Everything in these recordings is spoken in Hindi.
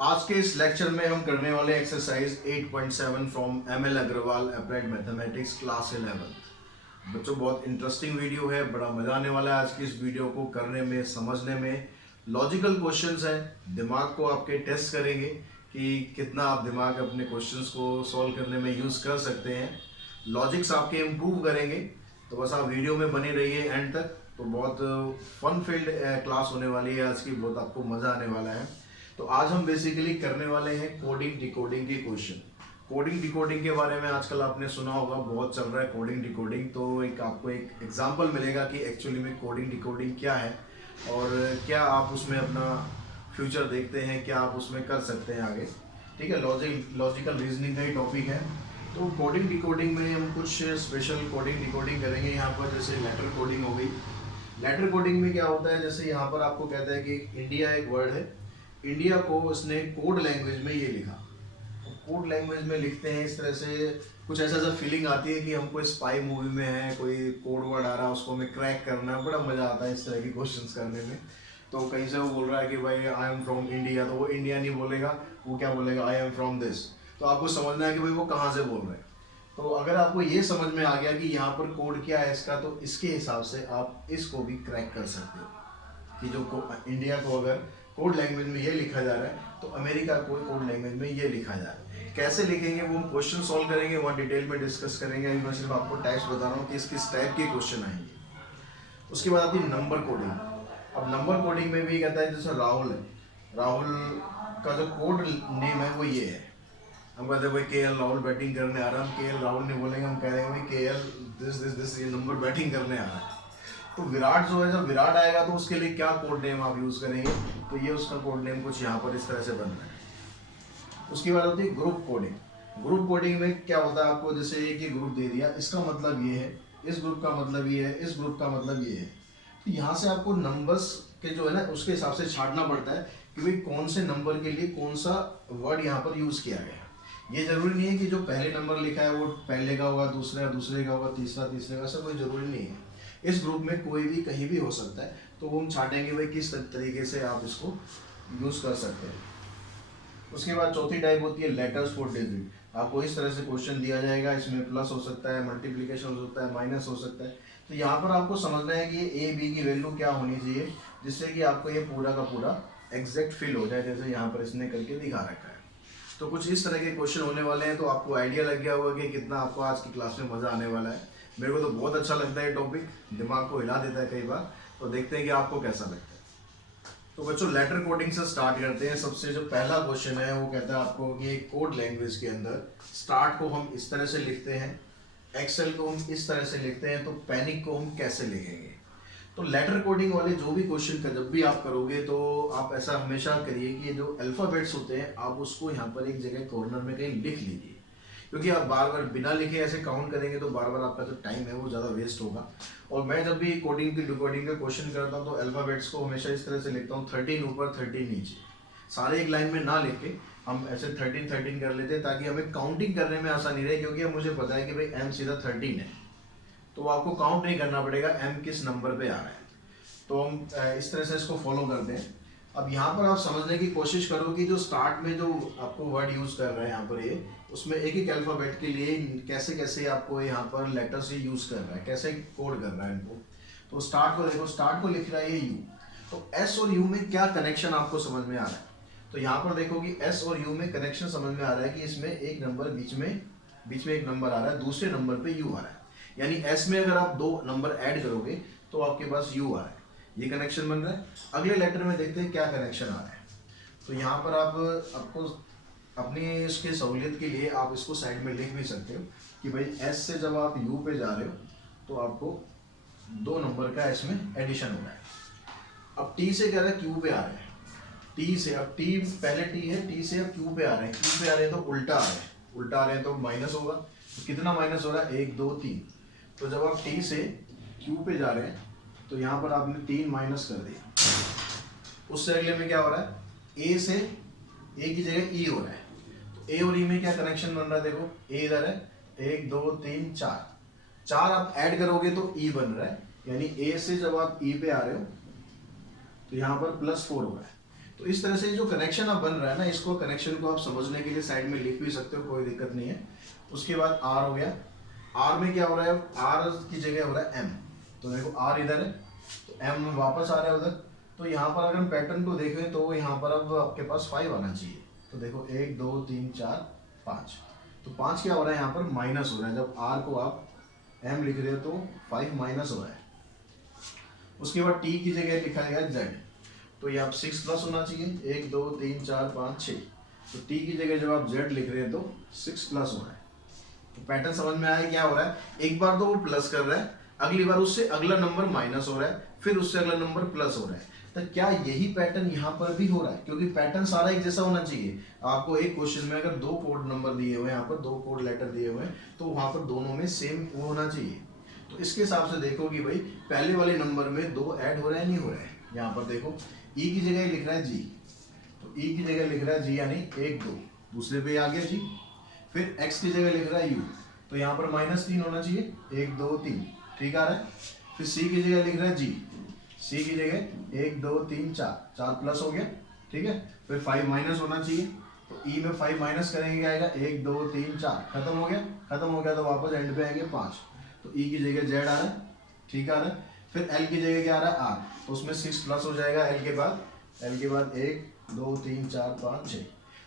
आज के इस लेक्चर में हम करने वाले exercise 8.7 from ML Agarwal applied mathematics class 11। बच्चों बहुत इंटरेस्टिंग वीडियो है, बड़ा मजा आने वाला है आज की इस वीडियो को करने में, समझने में। लॉजिकल क्वेश्चंस हैं, दिमाग को आपके टेस्ट करेंगे कि कितना आप दिमाग अपने क्वेश्चंस को सॉल्व करने में यूज़ कर सकते हैं। लॉजिक्स आपके इम्प्रूव करेंगे, तो बस आप वीडियो में बने रहिए एंड तक। तो बहुत फन फील्ड क्लास होने वाली है आज की, बहुत आपको मज़ा आने वाला है। तो आज हम बेसिकली करने वाले हैं कोडिंग डिकोडिंग के क्वेश्चन। कोडिंग डिकोडिंग के बारे में आजकल आपने सुना होगा, बहुत चल रहा है कोडिंग डिकोडिंग। तो आपको एक एग्जांपल मिलेगा कि एक्चुअली में कोडिंग डिकोडिंग क्या है और क्या आप उसमें अपना फ्यूचर देखते हैं, क्या आप उसमें कर सकते हैं आगे। ठीक है, लॉजिकल रीजनिंग का ही टॉपिक है। तो कोडिंग डिकोडिंग में हम कुछ स्पेशल कोडिंग डिकोडिंग करेंगे यहाँ पर। जैसे लेटर कोडिंग हो गई। लेटर कोडिंग में क्या होता है, जैसे यहाँ पर आपको कहता है कि इंडिया एक वर्ड है, इंडिया को उसने कोड लैंग्वेज में ये लिखा। कोड लैंग्वेज में लिखते हैं इस तरह से, कुछ ऐसा फीलिंग आती है कि हम कोई स्पाई मूवी में है, कोई कोड वर्ड आ रहा है, उसको हमें क्रैक करना है। बड़ा मजा आता है इस तरह की क्वेश्चंस करने में। तो कहीं से वो बोल रहा है कि भाई आई एम फ्रॉम इंडिया, तो वो इंडिया नहीं बोलेगा, वो क्या बोलेगा, आई एम फ्रॉम दिस। तो आपको समझना है कि भाई वो कहाँ से बोल रहे हैं। तो अगर आपको ये समझ में आ गया कि यहाँ पर कोड क्या है इसका, तो इसके हिसाब से आप इसको भी क्रैक कर सकते हो कि जो इंडिया को अगर कोड लैंग्वेज में ये लिखा जा रहा है, तो अमेरिका को कोड लैंग्वेज में ये लिखा जा रहा है। कैसे लिखेंगे वो हम क्वेश्चन सॉल्व करेंगे, वहाँ डिटेल में डिस्कस करेंगे। अभी मैं सिर्फ आपको टाइप्स बता रहा हूँ कि किस टाइप के क्वेश्चन आएंगे। उसके बाद आती है नंबर कोडिंग। अब नंबर कोडिंग में भी कहता है, जैसे राहुल है, राहुल का जो कोड नेम है वो ये है। हम कहते हैं भाई के एल राहुल बैटिंग करने आ रहा है, हम के एल राहुल नहीं बोलेंगे, हम कह देंगे भाई के एल दिस ये नंबर बैटिंग करने आ रहा है। तो विराट जो है, जब विराट आएगा तो उसके लिए क्या कोड नेम आप यूज़ करेंगे, तो ये उसका कोड नेम कुछ यहाँ पर इस तरह से बन रहा है। उसके बाद होती है ग्रुप कोडिंग। ग्रुप कोडिंग में क्या होता है, आपको जैसे एक ही ग्रुप दे दिया, इसका मतलब ये है, इस ग्रुप का मतलब ये है, इस ग्रुप का मतलब ये है। तो यहाँ से आपको नंबर्स के जो है ना, उसके हिसाब से छांटना पड़ता है कि भाई कौन से नंबर के लिए कौन सा वर्ड यहाँ पर यूज़ किया गया है। ये जरूरी नहीं है कि जो पहले नंबर लिखा है वो पहले का होगा, दूसरे का होगा, तीसरे का, ऐसा कोई ज़रूरी नहीं है। इस ग्रुप में कोई भी कहीं भी हो सकता है। तो वो हम छाटेंगे भाई किस तरीके से आप इसको यूज़ कर सकते हैं। उसके बाद चौथी टाइप होती है लेटर्स फॉर डिजिट। आपको इस तरह से क्वेश्चन दिया जाएगा, इसमें प्लस हो सकता है, मल्टीप्लिकेशन हो सकता है, माइनस हो सकता है। तो यहाँ पर आपको समझना है कि ए बी की वैल्यू क्या होनी चाहिए, जिससे कि आपको ये पूरा का पूरा एग्जैक्ट फिल हो जाए, जैसे यहाँ पर इसने करके दिखा रखा है। तो कुछ इस तरह के क्वेश्चन होने वाले हैं। तो आपको आइडिया लग गया होगा कि कितना आपको आज की क्लास में मज़ा आने वाला है। मेरे को तो बहुत अच्छा लगता है टॉपिक, दिमाग को हिला देता है कई बार। तो देखते हैं कि आपको कैसा लगता है। तो बच्चों लेटर कोडिंग से स्टार्ट करते हैं। सबसे जो पहला क्वेश्चन है वो कहता है आपको कि कोड लैंग्वेज के अंदर स्टार्ट को हम इस तरह से लिखते हैं, एक्सेल को हम इस तरह से लिखते हैं, तो पैनिक को हम कैसे लिखेंगे। तो लेटर कोडिंग वाले जो भी क्वेश्चन का जब भी आप करोगे, तो आप ऐसा हमेशा करिए कि जो अल्फ़ाबेट्स होते हैं आप उसको यहाँ पर एक जगह कॉर्नर में कहीं लिख लीजिए, क्योंकि आप बार बार बिना लिखे ऐसे काउंट करेंगे तो बार बार आपका जो टाइम है वो ज़्यादा वेस्ट होगा। और मैं जब भी कोडिंग की डिकोडिंग का क्वेश्चन करता हूँ तो अल्फ़ाबेट्स को हमेशा इस तरह से लिखता हूँ, 13 ऊपर 13 नीचे, सारे एक लाइन में ना लिख के हम ऐसे 13 13 कर लेते हैं, ताकि हमें काउंटिंग करने में आसानी रहे। क्योंकि अब मुझे पता है कि भाई एम सीधा 13 है, तो आपको काउंट नहीं करना पड़ेगा एम किस नंबर पे आ रहा है। तो हम इस तरह से इसको फॉलो करते हैं। अब यहाँ पर आप समझने की कोशिश करो कि जो स्टार्ट में जो आपको वर्ड यूज़ कर रहा है यहाँ पर ये, उसमें एक एक अल्फ़ाबेट के लिए कैसे कैसे आपको यहाँ पर लेटर से यूज़ कर रहा है, कैसे कोड कर रहा है इनको। तो स्टार्ट को देखो, स्टार्ट को लिख रहा है ये यू। तो एस और यू में क्या कनेक्शन आपको समझ में आ रहा है। तो यहाँ पर देखो कि एस और यू में कनेक्शन समझ में आ रहा है कि इसमें एक नंबर बीच में एक नंबर आ रहा है, दूसरे नंबर पे यू आ रहा है। यानी एस में अगर आप 2 नंबर ऐड करोगे तो आपके पास यू आ रहा है, ये कनेक्शन बन रहा है। अगले लेटर में देखते हैं क्या कनेक्शन आ रहा है। तो यहाँ पर आपको अपनी इसकी सहूलियत के लिए आप इसको साइड में लिख भी सकते हो कि भाई एस से जब आप यू पे जा रहे हो तो आपको 2 नंबर का इसमें एडिशन हो रहा है। अब टी से कह रहा है क्यू पे आ रहे हैं, टी से, अब टी पहले टी है, टी से अब क्यू पे आ रहे हैं, क्यू पे आ रहे हैं तो उल्टा आ रहे हैं, उल्टा आ रहे हैं तो माइनस होगा। तो कितना माइनस हो रहा है, 1 2 3। तो जब आप टी से क्यू पे जा रहे हैं तो यहाँ पर आपने 3 माइनस कर दिया। उससे अगले में क्या हो रहा है, ए से ए की जगह ई हो रहा है। तो ए और ई में क्या कनेक्शन बन रहा है, देखो ए इधर है, 1 2 3 4 आप ऐड करोगे तो ई बन रहा है। यानी ए से जब आप ई पे आ रहे हो तो यहाँ पर +4 हो रहा है। तो इस तरह से जो कनेक्शन अब बन रहा है ना, इसको कनेक्शन को आप समझने के लिए साइड में लिख भी सकते हो, कोई दिक्कत नहीं है। उसके बाद आर हो गया, आर में क्या हो रहा है, आर की जगह हो रहा है एम, तो देखो आर इधर है तो एम वापस आ रहा है उधर। तो यहाँ पर अगर हम पैटर्न को देखें तो यहाँ पर अब आपके पास 5 आना चाहिए। तो देखो 1 2 3 4 5, तो 5 क्या हो रहा है यहाँ पर माइनस हो रहा है, जब आर को आप एम लिख रहे हो तो 5 माइनस हो रहा है। उसके बाद टी की जगह लिखा गया जेड, तो ये आप 6 प्लस होना चाहिए, 1 2 3 4 5 6, तो टी की जगह जब आप जेड लिख रहे हैं तो 6 प्लस हो रहा है। तो पैटर्न समझ में आया क्या हो रहा है, एक बार तो वो प्लस कर रहा है, अगली बार उससे अगला नंबर माइनस हो रहा है, फिर उससे अगला नंबर प्लस हो रहा है। तो क्या यही पैटर्न यहाँ पर भी हो रहा है, क्योंकि पैटर्न सारा एक जैसा होना चाहिए। आपको एक क्वेश्चन में अगर 2 कोड नंबर दिए हुए हैं, यहाँ पर 2 कोड लेटर दिए हुए हैं, तो वहां पर दोनों में सेम वो होना चाहिए। तो इसके हिसाब से देखो कि भाई पहले वाले नंबर में 2 ऐड हो रहा है नहीं हो रहा है। यहाँ पर देखो ई की जगह लिख रहा है जी, तो ई की जगह लिख रहा है जी यानी 1 2, दूसरे पे आ गया जी। फिर एक्स की जगह लिख रहा है यू, तो यहाँ पर -3 होना चाहिए, 1 2 3, ठीक आ रहा है। फिर सी की जगह लिख रहा है जी, सी की जगह 1 2 3 4, 4 प्लस हो गया, ठीक है। फिर 5 माइनस होना चाहिए, तो ई में 5 माइनस करेंगे क्या आएगा, 1 2 3 4, खत्म हो गया, खत्म हो गया तो वापस एंड पे आएंगे 5, तो ई की जगह जेड आ रहा है, ठीक आ रहा है। फिर एल की जगह क्या आ रहा है आर, तो उसमें 6 प्लस हो जाएगा एल के बाद, एल के बाद 1 2 3 4 5 6।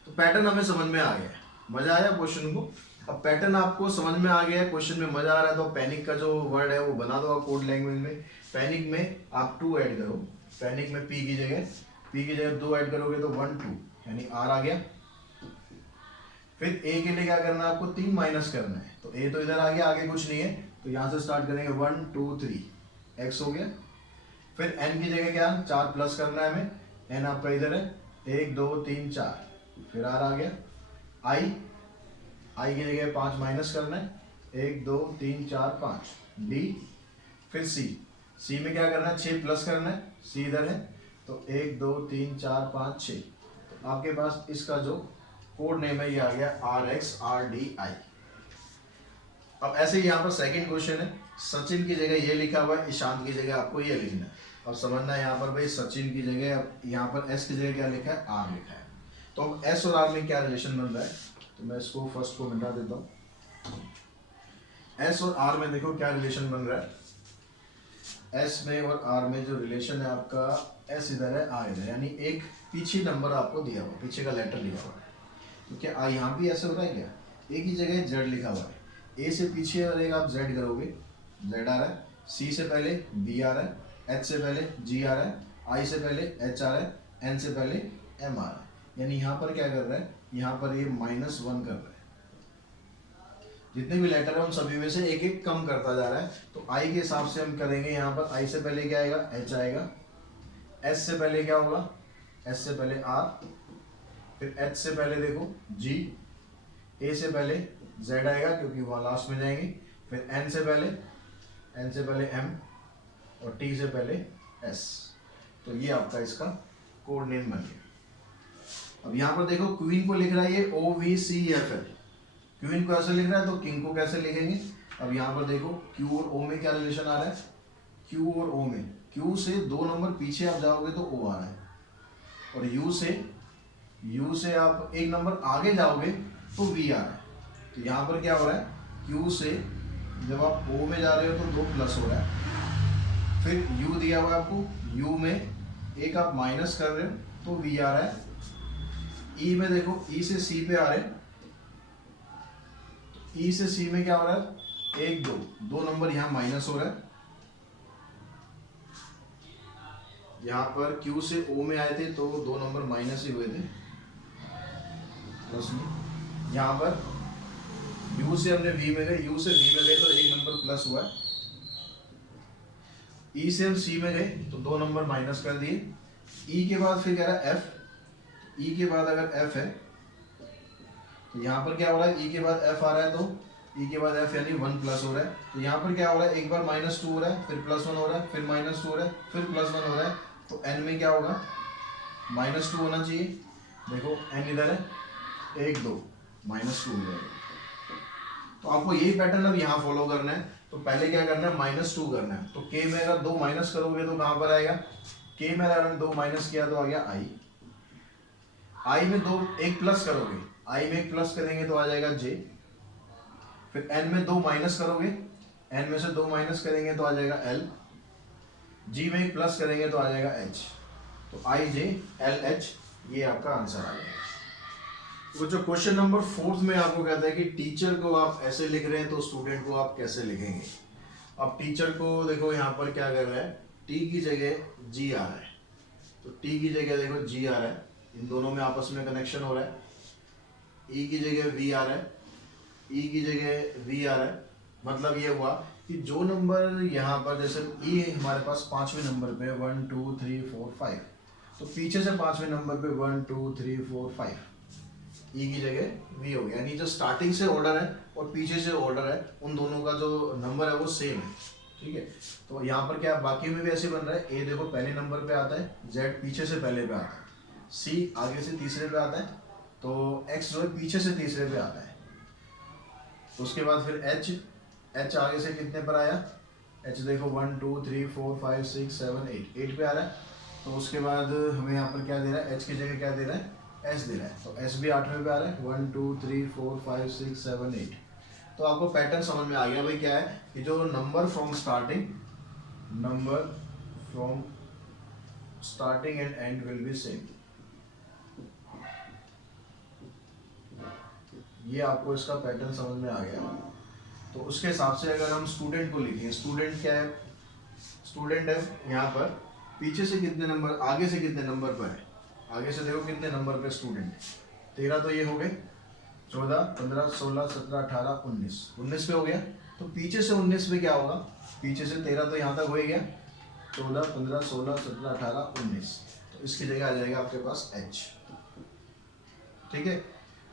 तो पैटर्न हमें समझ में आ गया, मजा आया क्वेश्चन को। अब पैटर्न आपको समझ में आ गया, क्वेश्चन में मजा आ रहा है, तो पैनिक का जो वर्ड है वो बना दो आप कोड लैंग्वेज में। पैनिक में आप 2 ऐड करो, पैनिक में पी की जगह 2 ऐड करोगे तो 1 2 यानी आर आ गया। फिर ए के लिए क्या करना है आपको, 3 माइनस करना है, तो ए तो इधर आ गया, आगे कुछ नहीं है, तो यहाँ से स्टार्ट करेंगे 1 2 3, एक्स हो गया। फिर एन की जगह क्या, 4 प्लस करना है हमें, एन आपका इधर है, 1 2 3 4, फिर आर आ गया। आई की जगह 5 माइनस करना है, 1 2 3 4 5, डी। फिर सी में क्या करना है, 6 प्लस करना है, सी इधर है, तो 1 2 3 4 5 6, तो आपके पास इसका जो कोड नेम है ये आ गया RXRDI। अब ऐसे ही यहाँ पर सेकंड क्वेश्चन है, सचिन की जगह ये लिखा हुआ है, ईशांत की जगह आपको ये लिखना है। अब समझना है यहाँ पर भाई सचिन की जगह, अब यहाँ पर एस की जगह क्या लिखा है, आर लिखा है। तो अब एस और आर में क्या रिलेशन बन रहा है, तो मैं इसको फर्स्ट को मिटा देता हूँ। एस और आर में देखो क्या रिलेशन बन रहा है, एस में और आर में जो रिलेशन है आपका, एस इधर है आर इधर, यानी एक पीछे नंबर आपको दिया हुआ, पीछे का लेटर दिया हुआ है। तो क्या यहाँ भी ऐसे हो रहा है क्या, ए की जगह जेड लिखा हुआ है, ए से पीछे और एक आप जेड करोगे, जेड आ रहा है, सी से पहले बी आ रहा है, एच से पहले जी आ रहा है, आई से पहले एच आ रहा है, एन से पहले एम आ रहा है। यानी यहाँ पर क्या कर रहा है, यहाँ पर ये -1 कर रहा है, जितने भी लेटर है उन सभी में से एक एक कम करता जा रहा है। तो आई के हिसाब से हम करेंगे, यहाँ पर आई से पहले क्या आएगा, एच आएगा, एस से पहले क्या होगा, एस से पहले आर, फिर एच से पहले देखो जी, ए से पहले जेड आएगा क्योंकि वहाँ लास्ट में जाएंगे, फिर एन से पहले एम, और टी से पहले एस। तो ये आपका इसका कोड नेम बन गया। अब यहाँ पर देखो क्वीन को लिख रहा है ये OVCFL, क्वीन को ऐसे लिख रहा है तो किंग को कैसे लिखेंगे। अब यहाँ पर देखो क्यू और ओ में क्या रिलेशन आ रहा है, क्यू और ओ में, क्यू से 2 नंबर पीछे आप जाओगे तो ओ आ रहा है, और यू से आप 1 नंबर आगे जाओगे तो वी आ रहा है। तो यहाँ पर क्या हो रहा है, क्यू से जब आप ओ में जा रहे हो तो 2 प्लस हो रहा है, फिर यू दिया हुआ है आपको, यू में एक आप माइनस कर रहे हो तो वी आ रहा है। ई में देखो ई से सी पे आ रहे हैं, ई से सी में क्या हो रहा है, 1 2 नंबर यहाँ माइनस हो रहा है। यहाँ पर क्यू से ओ में आए थे तो 2 नंबर माइनस ही हुए थे, प्लस में। यहाँ पर यू से हमने वी में गए, यू से वी में गए तो 1 नंबर प्लस हुआ है। ई से हम सी में गए तो 2 नंबर माइनस कर दिए। ई के बाद फिर कह रहा है एफ, ई के बाद अगर एफ है तो यहाँ पर क्या हो रहा है, ई के बाद एफ आ रहा है तो ई के बाद एफ यानी 1 प्लस हो रहा है। तो यहाँ पर क्या हो रहा है, एक बार -2 हो रहा है, फिर +1 हो रहा है, फिर -2 हो रहा है, फिर +1 हो रहा है। तो एन में क्या होगा, -2 होना चाहिए। देखो एन इधर है, 1 2 -2 हो जाएगा। तो आपको यही पैटर्न अब यहाँ फॉलो करना है। तो पहले क्या करना है, -2 करना है। तो के में अगर 2 माइनस करोगे तो कहाँ पर आएगा, के में अगर 2 माइनस किया तो आ गया आई, आई में दो एक प्लस करोगे, आई में एक प्लस करेंगे तो आ जाएगा जे, फिर एन में दो माइनस करोगे, एन में से दो माइनस करेंगे तो आ जाएगा एल, जी में एक प्लस करेंगे तो आ जाएगा एच, तो आई जे एल एच, ये आपका आंसर आ जाएगा। वो जो क्वेश्चन नंबर 4 में आपको कहता है कि टीचर को आप ऐसे लिख रहे हैं तो स्टूडेंट को आप कैसे लिखेंगे। अब टीचर को देखो यहाँ पर क्या कर रहा है, टी की जगह जी आ रहा है, तो टी की जगह देखो जी आ रहा है, इन दोनों में आपस में कनेक्शन हो रहा है, ई की जगह वी आ रहा है, ई की जगह वी आ रहा है, मतलब ये हुआ कि जो नंबर यहाँ पर जैसे ई हमारे पास पांचवें नंबर पे 1 2 3 4 5, तो पीछे से पांचवें नंबर पे 1 2 3 4 5, ई की जगह वी हो गया, यानी जो स्टार्टिंग से ऑर्डर है और पीछे से ऑर्डर है उन दोनों का जो नंबर है वो सेम है, ठीक है। तो यहाँ पर क्या बाकी में भी ऐसे बन रहा है, ए देखो पहले नंबर पे आता है, जेड पीछे से पहले पे आता है, सी आगे से तीसरे पे आता है, तो एक्स जो है पीछे से तीसरे पे आता है, उसके बाद फिर एच, एच आगे से कितने पर आया, एच देखो 1 2 3 4 5 6 7 8 पे आ रहा है, तो उसके बाद हमें यहाँ पर क्या दे रहा है, एच की जगह क्या दे रहा है, एस दे रहा है, तो एस भी 8वें पे आ रहा है, 1 2 3 4 5 6 7 8। तो आपको पैटर्न समझ में आ गया भाई, क्या है कि जो number from starting and and will be same, ये आपको इसका पैटर्न समझ में आ गया। तो उसके हिसाब से अगर हम स्टूडेंट को लिखें, स्टूडेंट क्या है, स्टूडेंट है यहाँ पर पीछे से कितने नंबर, आगे से कितने नंबर पर है, आगे से देखो कितने नंबर पे स्टूडेंट, 13 तो ये हो गए, 14 15 16 17 18 19, 19 पे हो गया, तो पीछे से 19 पे क्या होगा, पीछे से 13 तो यहाँ तक हो ही गया, 14 15 16 17 18 19, तो इसकी जगह आ जाएगा आपके पास एच, ठीक है।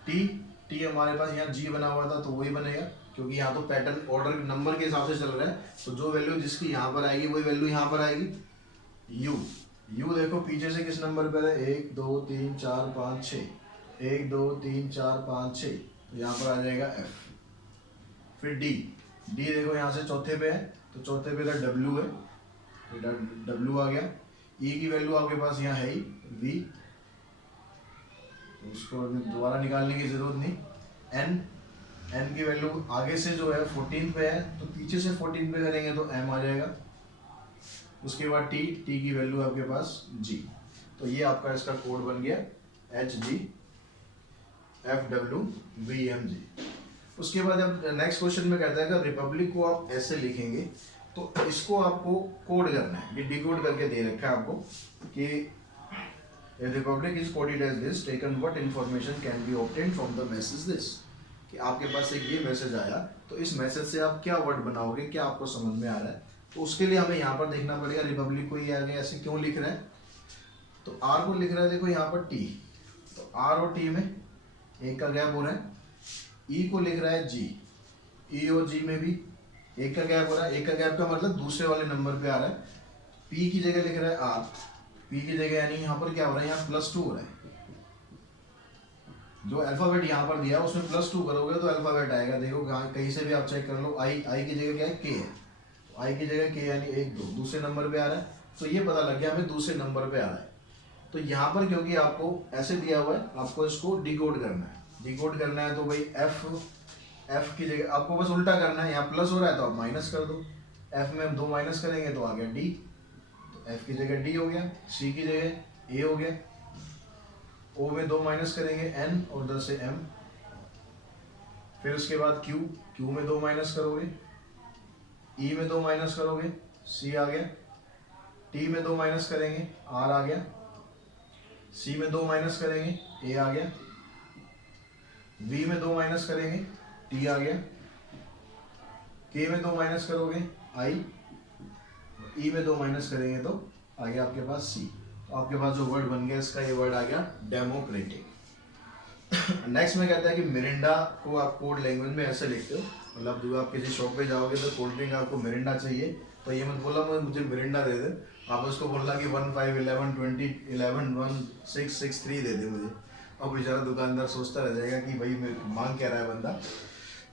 टी, टी हमारे पास यहाँ जी बना हुआ था तो वही बनेगा, क्योंकि यहाँ तो पैटर्न ऑर्डर नंबर के हिसाब से चल रहा है, तो जो वैल्यू जिसकी यहाँ पर आएगी वही वैल्यू यहाँ पर आएगी। यू, यू देखो पीछे से किस नंबर पर है, 1 2 3 4 5 6, 1 2 3 4 5 6, तो यहाँ पर आ जाएगा एफ। फिर डी, डी देखो यहाँ से चौथे पे है, तो चौथे पे तो डब्ल्यू है, तो डब्ल्यू आ गया। ई की वैल्यू आपके पास यहाँ है ही वी, तो उसको दोबारा निकालने की जरूरत नहीं। एन, एन की वैल्यू आगे से जो है 14 पे है, तो पीछे से 14 पे करेंगे तो एम आ जाएगा। उसके बाद टी, टी की वैल्यू आपके पास जी, तो ये आपका इसका कोड बन गया H G F W V M G. उसके बाद अब नेक्स्ट क्वेश्चन में कहता है कि रिपब्लिक को आप ऐसे लिखेंगे, तो इसको आपको कोड करना है, ये डिकोड करके दे रखा है आपको कि A republic is coded as this, taken what information can be obtained from the message this, कि आपके पास एक ये मैसेज आया, तो इस मैसेज से आप क्या वर्ड बनाओगे, क्या आपको समझ में आ रहा है, तो उसके लिए हमें यहाँ पर देखना पड़ेगा रिपब्लिक को ये आगे ऐसे क्यों लिख रहा है, तो आर को लिख रहा है देखो यहाँ पर टी, तो आर और टी में एक का गैप हो रहा है, ई को लिख रहा है जी, ई और जी में भी एक का गैप हो रहा है, एक का गैप का मतलब दूसरे वाले नंबर पे आ रहा है, पी की जगह लिख रहा है आर, पी की जगह यानी यहाँ पर क्या हो रहा है, यहाँ +2 हो रहा है, जो अल्फाबेट यहाँ पर दिया है उसमें +2 करोगे तो अल्फाबेट आएगा, देखो कहीं से भी आप चेक कर लो, आई, आई की जगह क्या है के है, तो आई की जगह के यानी 1 2 दूसरे नंबर पे आ रहा है, तो ये पता लग गया हमें दूसरे नंबर पे आ रहा है। तो यहाँ पर क्योंकि आपको ऐसे दिया हुआ है, आपको इसको डिकोड करना है, डिकोड करना है तो भाई एफ, एफ की जगह आपको बस उल्टा करना है, यहाँ प्लस हो रहा है तो आप माइनस कर दो, एफ में हम 2 माइनस करेंगे तो आ गया डी, एफ की जगह डी हो गया, सी की जगह ए हो गया, ओ में 2 माइनस करेंगे एन और 10 से एम, फिर उसके बाद क्यू, क्यू में 2 माइनस करोगे, ई में 2 माइनस करोगे सी आ गया, टी में 2 माइनस करेंगे आर आ गया, सी में 2 माइनस करेंगे ए आ गया, वी में 2 माइनस करेंगे टी आ गया, के में 2 माइनस करोगे आई, ई में 2 माइनस करेंगे तो आ गया आपके पास सी, तो आपके पास जो वर्ड बन गया इसका ये वर्ड आ गया डेमोक्रेटिक। नेक्स्ट में कहता है कि मिरिंडा को आप कोड लैंग्वेज में ऐसे लिखते हो, मतलब जो आप किसी शॉप पे जाओगे तो कोल्ड ड्रिंक आपको मिरिंडा चाहिए, तो ये मत बोला मुझे मिरिंडा दे दे, आप उसको बोलना कि 1 5 11 20 11 1 6 6 3 दे दे मुझे, और बेचारा दुकानदार सोचता रह जाएगा कि भाई मांग क्या रहा है बंदा।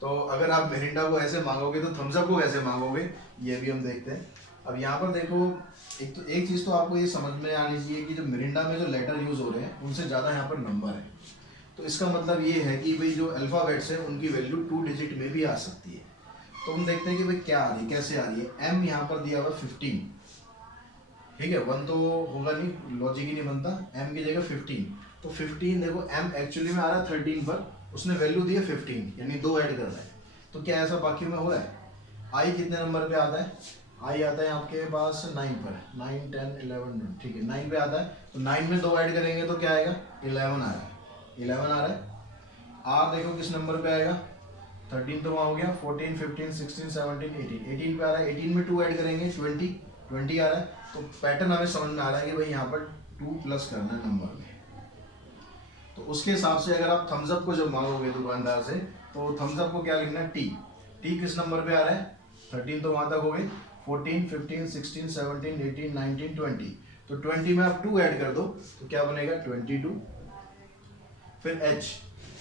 तो अगर आप मिरिंडा को ऐसे मांगोगे तो थम्स अप को कैसे मांगोगे, ये भी हम देखते हैं। अब यहाँ पर देखो, एक चीज़ तो आपको ये समझ में आनी चाहिए कि जो मिरिंडा में जो लेटर यूज़ हो रहे हैं उनसे ज़्यादा यहाँ पर नंबर है। तो इसका मतलब ये है कि भाई जो अल्फ़ाबेट्स है उनकी वैल्यू 2 डिजिट में भी आ सकती है। तो हम देखते हैं कि भाई क्या आ रही है, कैसे आ रही है। एम यहाँ पर दिया हुआ 15, ठीक है, 1 तो होगा नहीं, लॉजिक ही नहीं बनता। एम की जगह 15, तो 15 देखो एम एक्चुअली में आ रहा है 13 पर, उसने वैल्यू दी है 15, यानी 2 ऐड कर रहा है। तो क्या ऐसा बाकी में हो रहा है? आई कितने नंबर पे आता है? आई आता है आपके पास 9 पर, 9 10 11, ठीक है 9 पे आता है। तो 9 में 2 ऐड करेंगे तो क्या आएगा? 11 आ रहा है, 11 आ रहा है। आर देखो किस नंबर पे आएगा? 13 तो वहाँ हो गया, 14 15 16 17 18, 18 पे आ रहा है। 18 में 2 ऐड करेंगे 20 आ रहा है। तो पैटर्न हमें समझ में आ रहा है कि भाई यहाँ पर 2 प्लस करना है नंबर में। तो उसके हिसाब से अगर आप थम्स अप को जब मांगोगे दुकानदार से, तो थम्स अप को क्या लिखना है? टी। टी किस नंबर पे आ रहा है? 13 तो वहाँ तक हो गई, 14 15 16 17 18 19 20। तो 20 में आप 2 ऐड कर दो तो क्या बनेगा? 22। फिर एच,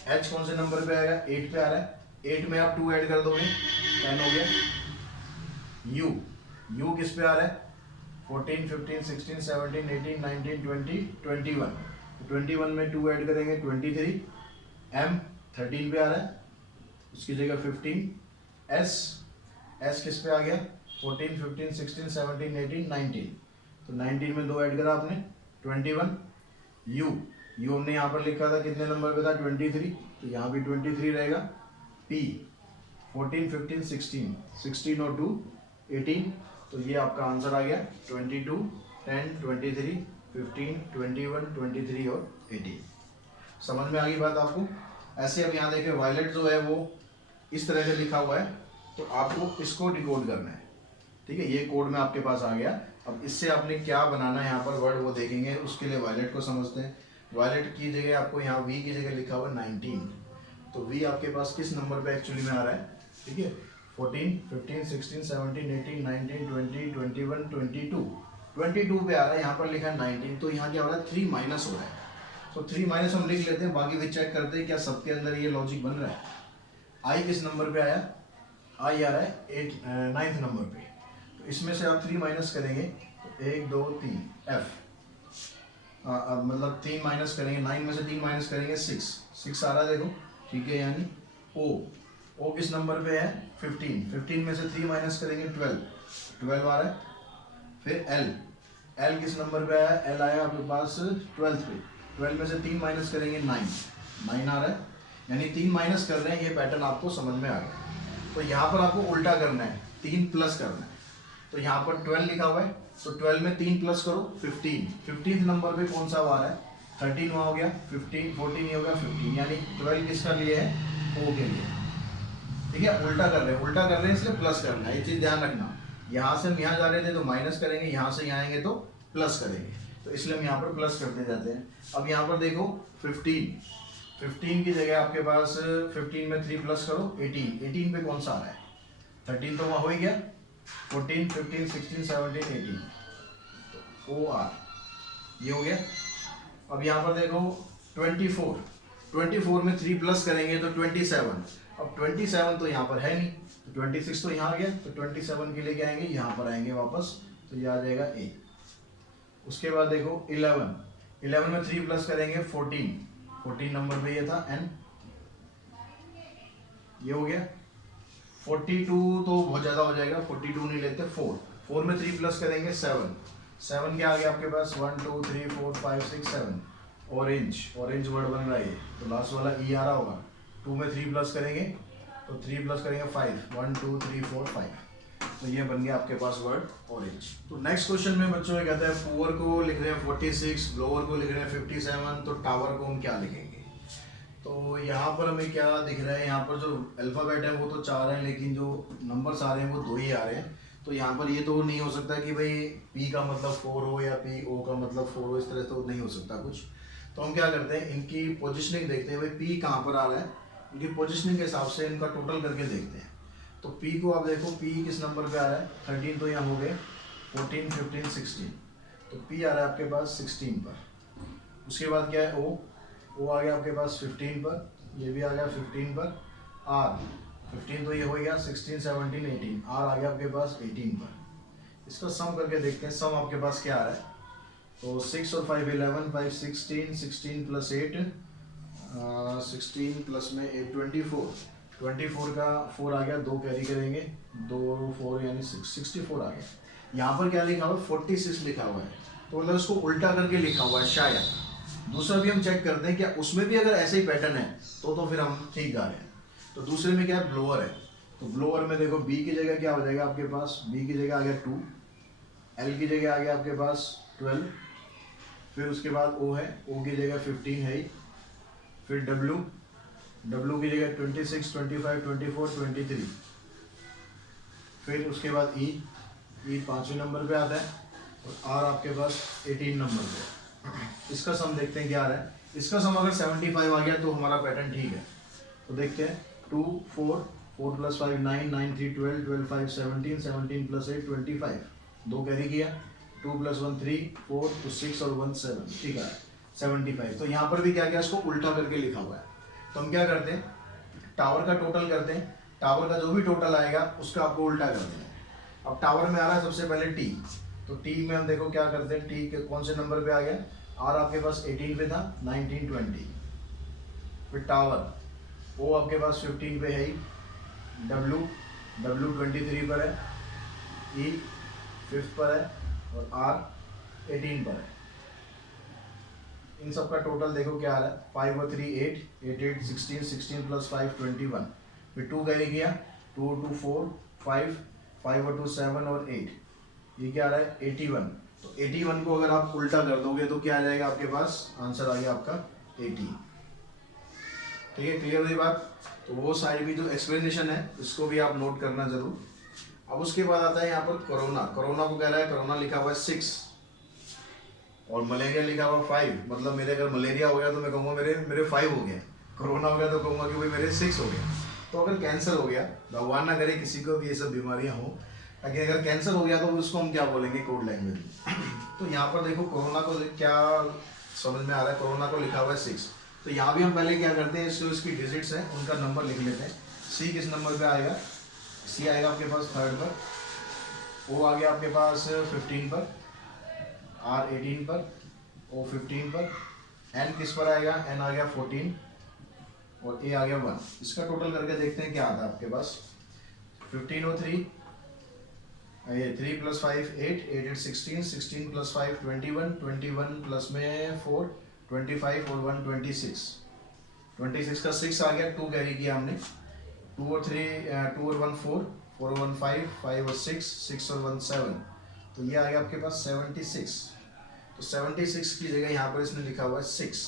एच कौन से नंबर पे आएगा? 8 पे आ रहा है। 8 में आप 2 ऐड कर दोगे, 10 हो गया। यू, यू किस पे आ रहा है? 14 15 16 17 18 19 20 21। 21 में 2 ऐड करेंगे 23। एम 13 पे आ रहा है, उसकी जगह 15। एस, एस किस पे आ गया? 14 15 16 17 18 19। तो 19 में 2 ऐड करा आपने, 21। यू, यू हमने यहाँ पर लिखा था कितने नंबर पे था? 23, तो यहाँ भी 23 रहेगा। पी 14 15 16, 16 और 2 18। तो ये आपका आंसर आ गया 22 10 23 15 21 23 और 18। समझ में आ गई बात आपको? ऐसे अब यहाँ देखिए वायलेट जो है वो इस तरह से लिखा हुआ है, तो आपको इसको डिकोड करना है, ठीक है। ये कोड में आपके पास आ गया। अब इससे आपने क्या बनाना है यहाँ पर वर्ड वो देखेंगे, उसके लिए वायलेट को समझते हैं। वायलेट की जगह आपको यहाँ वी की जगह लिखा हुआ 19, तो वी आपके पास किस नंबर पे एक्चुअली में आ रहा है? ठीक है, 14 15 16 17 18 19 20 21 22, 22 पे आ रहा है। यहाँ पर लिखा है 19, तो यहाँ क्या हो रहा है? 3 माइनस हो रहा है। तो 3 माइनस हम लिख लेते हैं, बाकी भी चेक करते हैं क्या सबके अंदर ये लॉजिक बन रहा है। आई किस नंबर पे आया? आई आ रहा है 9th नंबर पे। तो इसमें से आप 3 माइनस करेंगे तो 1 2 3 एफ, मतलब 3 माइनस करेंगे, 9 में से 3 माइनस करेंगे 6 आ रहा है देखो, ठीक है। यानी ओ, ओ किस नंबर पे है? 15, 15 में से 3 माइनस करेंगे 12 आ रहा है। फिर एल, एल किस नंबर पे आया? एल आया आपके पास 12th पे, 12 में से 3 माइनस करेंगे 9 आ रहा है। यानी 3 माइनस कर रहे हैं, ये पैटर्न आपको समझ में आ गया। तो यहाँ पर आपको उल्टा करना है, 3 प्लस करना है। तो यहाँ पर 12 लिखा हुआ है, तो 12 में 3 प्लस करो 15, 15th नंबर पे कौन सा आ रहा है? 13 वहाँ हो गया, 15 14 ये हो गया 15, यानी 12 किसका लिए है? ओ के लिए, ठीक है। उल्टा कर रहे हैं इसलिए प्लस करना है, ये चीज़ ध्यान रखना। यहाँ से हम यहाँ जा रहे थे तो माइनस करेंगे, यहाँ से यहाँ आएंगे तो प्लस करेंगे, तो इसलिए हम यहाँ पर प्लस करते जाते हैं। अब यहाँ पर देखो 15 की जगह आपके पास 15 में 3 प्लस करो 18 पे कौन सा आ रहा है? 13 तो वहाँ हो ही गया, 14 15 16 17 18, तो ओ आर ये हो गया। अब यहाँ पर देखो 24 में 3 प्लस करेंगे तो 27। अब 27 तो यहाँ पर है नहीं, तो 26 तो यहाँ आ गया, तो 27 के लिए क्या आएंगे? यहाँ पर आएंगे वापस, तो ये आ जाएगा ए। उसके बाद देखो 11 में 3 प्लस करेंगे 14 नंबर पे ये था एन, ये हो गया। 42 तो बहुत ज़्यादा हो जाएगा, 42 नहीं लेते, 4 में 3 प्लस करेंगे 7 क्या आ गया आपके पास? 1 2 3 4 5 6 7, ऑरेंज वर्ड बन रहा है ये, तो लास्ट वाला ई आ रहा होगा। 2 में 3 प्लस करेंगे तो 3 प्लस करेंगे 5, 1 2 3 4 5, तो ये बन गया आपके पास वर्ड ऑरेंज। तो नेक्स्ट क्वेश्चन में बच्चों ये कहता है पुअर को लिख रहे हैं 46, ब्लोअर को लिख रहे हैं 57, तो टावर को हम क्या लिखेंगे? तो यहाँ पर हमें क्या दिख रहा है? यहाँ पर जो अल्फ़ाबेट है वो तो 4 हैं, लेकिन जो नंबर्स आ रहे हैं वो 2 ही आ रहे हैं। तो यहाँ पर ये तो नहीं हो सकता कि भाई P का मतलब 4 हो या PO का मतलब 4 हो, इस तरह तो नहीं हो सकता कुछ। तो हम क्या करते हैं, इनकी पोजिशनिंग देखते हैं, भाई P कहाँ पर आ रहा है, इनकी पोजिशनिंग के हिसाब से इनका टोटल करके देखते हैं। तो P को आप देखो, P किस नंबर पे आ रहा है? 13 तो यहाँ हो गए, 14 15 16, तो P आ रहा है आपके पास 16 पर। उसके बाद क्या है? O आ गया आपके पास 15 पर, ये भी आ गया 15 पर। R 15 तो ये हो गया, 16 17 18, R आ गया आपके पास 18 पर। इसका सम करके देखते हैं, सम आपके पास क्या आ रहा है। तो 6 और 5 11, 5 16, 16 प्लस 8 16 प्लस में 8 24, 24 का 4 आ गया, 2 कैरी करेंगे, 2 4 यानी 6 64 आ गया। यहाँ पर क्या लिखा हुआ है 46 लिखा हुआ है, तो मतलब इसको उल्टा करके लिखा हुआ है शायद। दूसरा भी हम चेक करते हैं क्या उसमें भी अगर ऐसे ही पैटर्न है तो फिर हम ठीक गा रहे हैं। तो दूसरे में क्या है ब्लोअर है, तो ब्लोअर में देखो बी की जगह क्या हो जाएगा आपके पास, बी की जगह आ गया 2, एल की जगह आ गया आपके पास 12, फिर उसके बाद ओ है, ओ की जगह 15 है ही, फिर डब्ल्यू, डब्ल्यू की जगह 26 25 24 23, फिर उसके बाद ई, ई 5वें नंबर पे आता है, और आर आपके पास 18 नंबर पे। इसका सम देखते हैं क्या आ रहा है। इसका सम अगर 75 आ गया तो हमारा पैटर्न ठीक है। तो देखते हैं 2 4 4 प्लस 5 9 9 3 12 12 5 17 17 प्लस 8 25, 2 कैरी किया, 2 प्लस 1 3 4 तो 6 और 1 7, ठीक है 75। तो यहाँ पर भी क्या किया इसको उल्टा करके लिखा हुआ है। तो हम क्या करते हैं टावर का टोटल करते हैं, टावर का जो भी टोटल आएगा उसका आपको उल्टा कर देना है। अब टावर में आ रहा है सबसे पहले टी, तो टी में हम देखो क्या करते हैं, टी के कौन से नंबर पे आ गया, आर आपके पास 18 पे था, 19 20, फिर टावर ओ आपके पास 15 पे है ही, डब्ल्यू डब्ल्यू 23 पर है, ई 5th पर है, और आर 18 पर है। इन सब का टोटल देखो क्या आ रहा है, 5 और 3 8 8 8 16 16 प्लस 5 21, फिर 2 कैरी किया, 2 और 2 4 5 5 और 2 7 और 8, ये क्या आ रहा है 81। तो 81 को अगर आप उल्टा कर दोगे तो क्या आ जाएगा आपके पास, आंसर आ गया आपका 80। ठीक है, क्लियर हुई बात। तो वो सारी भी जो एक्सप्लेनेशन है इसको भी आप नोट करना जरूर। अब उसके बाद आता है यहाँ पर कोरोना, कोरोना को कह रहा है, कोरोना लिखा हुआ है 6 और मलेरिया लिखा हुआ 5, मतलब मेरे अगर मलेरिया हो गया तो मैं कहूँगा मेरे 5 हो गया, कोरोना हो गया तो कहूँगा कि भाई मेरे 6 हो गया। तो अगर कैंसर हो गया, भगवान ना करे किसी को भी ये सब बीमारियाँ हो, ताकि अगर कैंसर हो गया तो उसको हम क्या बोलेंगे कोड लैंग्वेज में। तो यहाँ पर देखो कोरोना को क्या समझ में आ रहा है, कोरोना को लिखा हुआ है 6। तो यहाँ भी हम पहले क्या करते हैं, जो इसकी डिजिट्स हैं उनका नंबर लिख लेते हैं। सी किस नंबर पे आएगा, सी आएगा आपके पास 3rd पर, ओ आ गया आपके पास 15 पर, आर 18 पर, ओ 15 पर, एन किस पर आएगा, एन आ गया 14 और ए आ गया 1। इसका टोटल करके देखते हैं क्या आता है आपके पास, 15 और 3 ये 3 प्लस 5 8 8 8 16 16 प्लस 5 21 21 प्लस में 4 25 और 1 26, 26 का 6 आ गया, 2 कैरी किया हमने, 2 और 3 2 और 1 4 4 और 1 5 5 और 6 6 और 1 7, तो ये आ गया आपके पास 76। तो 76 की जगह यहाँ पर इसने लिखा हुआ है 6।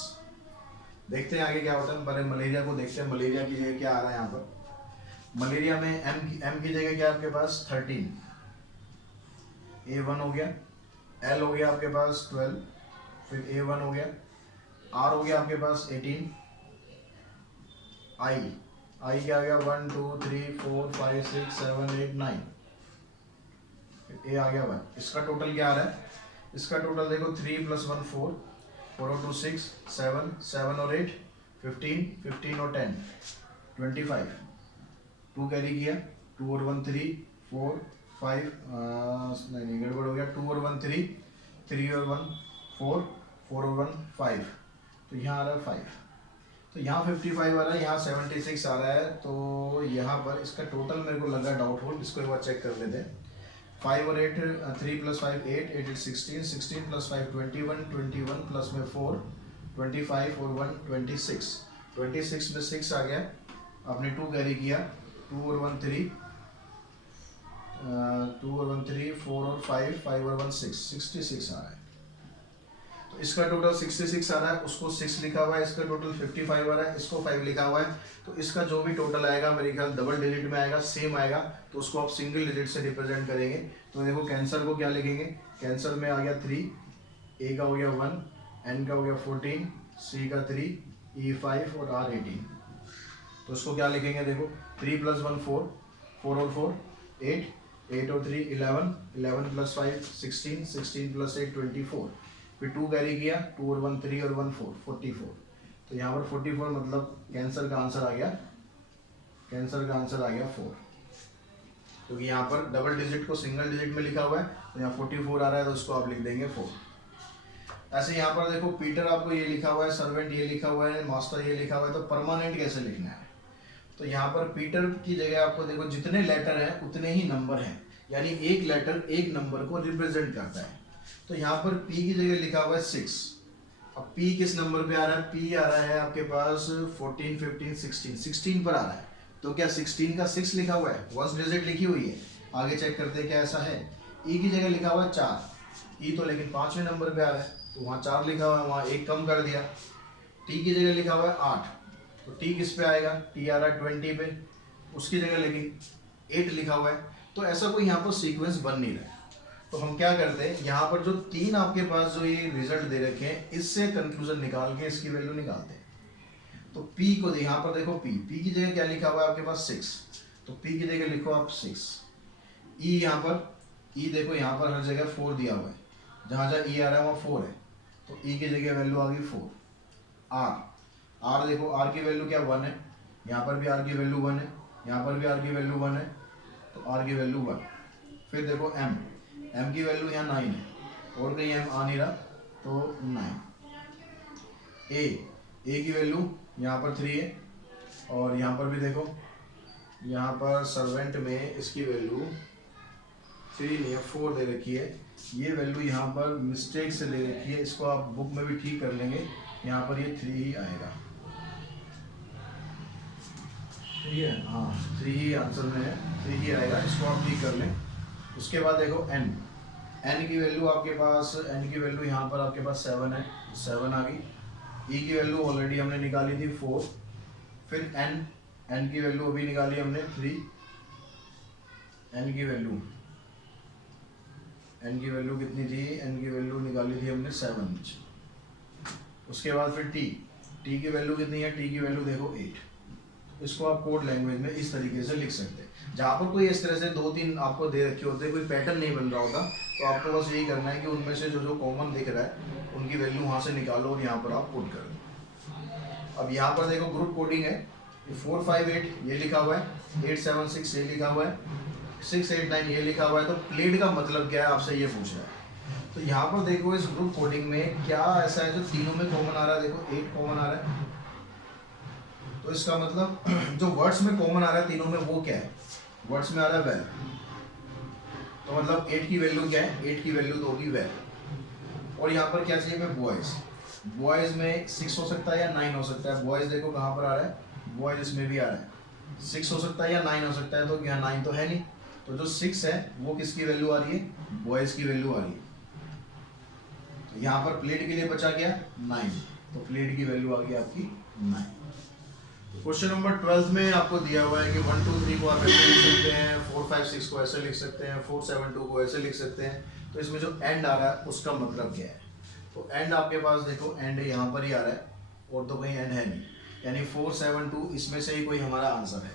देखते हैं आगे क्या होता है। पहले मलेरिया को देखते हैं, मलेरिया की जगह क्या आ रहा है यहाँ पर। मलेरिया में एम की जगह क्या है आपके पास 13, A1 हो गया, L हो गया आपके पास 12, फिर A1 हो गया, R हो गया आपके पास 18, I क्या आ गया 1 2 3 4 5 6 7 8 9, फिर A आ गया 1। इसका टोटल क्या आ रहा है, इसका टोटल देखो 3 प्लस 1 4 4 और 2 6 7 7 और 8 15 15 और 10 25, 2 कैरी किया, 2 और 1 3 4 5 नहीं गड़बड़ हो गया, 2 और 1 3 3 और 1 4 4 और 1 5, तो यहाँ आ रहा है 5। तो यहाँ 55 आ रहा है, यहाँ 76 आ रहा है। तो यहाँ पर इसका टोटल मेरे को लगा डाउटफुल, इसको एक बार चेक कर लेते हैं। 5 और 8 3 प्लस 5 8 8 16 16 प्लस 5 21 21 प्लस में 4 25 और 1 26, 26 में 6 आ गया, आपने 2 कैरी किया, 2 और 1 3 2 और 1 3 4 और 5 5 और 1 6 66 आ रहा है। तो इसका टोटल 66 आ रहा है, उसको 6 लिखा हुआ है, इसका टोटल 55 आ रहा है, इसको 5 लिखा हुआ है। तो इसका जो भी टोटल आएगा मेरे ख्याल डबल डिजिट में आएगा, सेम आएगा, तो उसको आप सिंगल डिजिट से रिप्रेजेंट करेंगे। तो देखो कैंसर को क्या लिखेंगे, कैंसर में आ गया 3, ए का हो गया 1, एन का हो गया 14, सी का 3, ई 5 और आर 18। तो उसको क्या लिखेंगे, देखो 3 प्लस 1 4 4 और 4 8 8 और 3 11 11 प्लस 5 16 16 प्लस 8 24, फिर 2 कैरी किया, 2 और 1 3 और 1 4 44। तो यहाँ पर 44 मतलब कैंसर का आंसर आ गया, कैंसर का आंसर आ गया 4। क्योंकि यहाँ पर डबल डिजिट को सिंगल डिजिट में लिखा हुआ है, तो यहाँ 44 आ रहा है, तो उसको आप लिख देंगे 4। ऐसे यहाँ पर देखो पीटर आपको ये लिखा हुआ है, सर्वेंट ये लिखा हुआ है, मास्टर ये लिखा हुआ है, तो परमानेंट कैसे लिखना है? तो यहाँ पर पीटर की जगह आपको देखो जितने लेटर हैं उतने ही नंबर हैं, यानी एक लेटर एक नंबर को रिप्रेजेंट करता है। तो यहाँ पर पी की जगह लिखा हुआ है 6। अब पी किस नंबर पे आ रहा है? पी आ रहा है आपके पास 14, 15, 16, 16 पर आ रहा है। तो क्या 16 का 6 लिखा हुआ है? वंस डिजिट लिखी हुई है। आगे चेक करते हैं क्या ऐसा है। ई की जगह लिखा हुआ है 4। ई तो लेकिन 5वें नंबर पे आ रहा है, तो वहाँ 4 लिखा हुआ है, वहाँ 1 कम कर दिया। टी की जगह लिखा हुआ है 8, तो टी किस पे आएगा? टी आ रहा है 20 पे, उसकी जगह लेकिन 8 लिखा हुआ है। तो ऐसा कोई यहाँ पर सीक्वेंस बन नहीं रहा है। तो हम क्या करते हैं, यहाँ पर जो 3 आपके पास जो ये रिजल्ट दे रखे हैं, इससे कंक्लूजन निकाल के इसकी वैल्यू निकालते हैं। तो P को यहाँ पर देखो P की जगह क्या लिखा हुआ है आपके पास 6, तो P की जगह लिखो आप 6। E यहाँ पर E देखो यहाँ पर हर जगह 4 दिया हुआ है, जहाँ जहाँ E आ रहा है वहाँ 4 है, तो E की जगह वैल्यू आ गई 4। R देखो R की वैल्यू क्या 1 है, यहाँ पर भी R की वैल्यू 1 है, यहाँ पर भी R की वैल्यू 1 है, तो R की वैल्यू 1। फिर देखो M की वैल्यू यहाँ 9 है, और कहीं M आ नहीं रहा, तो 9। A की वैल्यू यहाँ पर 3 है, और यहाँ पर भी देखो, यहाँ पर सर्वेंट में इसकी वैल्यू 3 नहीं है, 4 दे रखी है। ये वैल्यू यहाँ पर मिस्टेक से दे रखी है, इसको आप बुक में भी ठीक कर लेंगे, यहाँ पर ये 3 ही आएगा। ठीक है, हाँ 3 ही आंसर में है, 3 ही आएगा, इसको आप ठीक कर लें। उसके बाद देखो N की वैल्यू आपके पास, N की वैल्यू यहाँ पर आपके पास 7 है, 7 आ गई। E की वैल्यू ऑलरेडी हमने निकाली थी 4। फिर N की वैल्यू अभी निकाली हमने 3। N की वैल्यू कितनी थी? N की वैल्यू निकाली थी हमने 7। उसके बाद फिर T की वैल्यू कितनी है? T की वैल्यू देखो 8। इसको आप कोड लैंग्वेज में इस तरीके से लिख सकते हैं। जहाँ पर कोई इस तरह से 2-3 आपको दे रखे होते हैं, कोई पैटर्न नहीं बन रहा होता, तो आपको बस यही करना है कि उनमें से जो कॉमन दिख रहा है उनकी वैल्यू वहाँ से निकालो और यहाँ पर आप पुट कर दो। अब यहाँ पर देखो ग्रुप कोडिंग है, 458 ये लिखा हुआ है, 876 ये लिखा हुआ है, 689 ये लिखा हुआ है। तो प्लेट का मतलब क्या है, आपसे ये पूछ रहा है। तो यहाँ पर देखो इस ग्रुप कोडिंग में क्या ऐसा है जो तीनों में कॉमन आ रहा है? देखो 8 कॉमन आ रहा है, तो इसका मतलब जो वर्ड्स में कॉमन आ रहा है तीनों में वो क्या है? वर्ड्स में आ रहा है वेल, तो मतलब 8 की वैल्यू क्या है? 8 की वैल्यू तो होगी वेल। और यहाँ पर क्या चाहिए? बॉयज़ में 6 हो सकता है या 9 हो सकता है। बॉयज़ देखो कहाँ पर आ रहा है, बॉयज़ इसमें भी आ रहा है, 6 हो सकता है या 9 हो सकता है, तो यहाँ 9 तो है नहीं, तो जो 6 है वो किसकी वैल्यू आ रही है? बॉयज़ की वैल्यू आ रही है। तो यहाँ पर प्लेट के लिए बचा गया 9, तो प्लेट की वैल्यू आ गई आपकी 9। क्वेश्चन नंबर 12 में आपको दिया हुआ है कि 1 2 3 को आप ऐसे लिख सकते हैं, 4 5 6 को ऐसे लिख सकते हैं, 4 7 2 को ऐसे लिख सकते हैं। तो इसमें जो एंड आ रहा है उसका मतलब क्या है? तो एंड आपके पास देखो एंड यहाँ पर ही आ रहा है, और तो कहीं एंड है नहीं, यानी 4 7 2 इसमें से ही कोई हमारा आंसर है।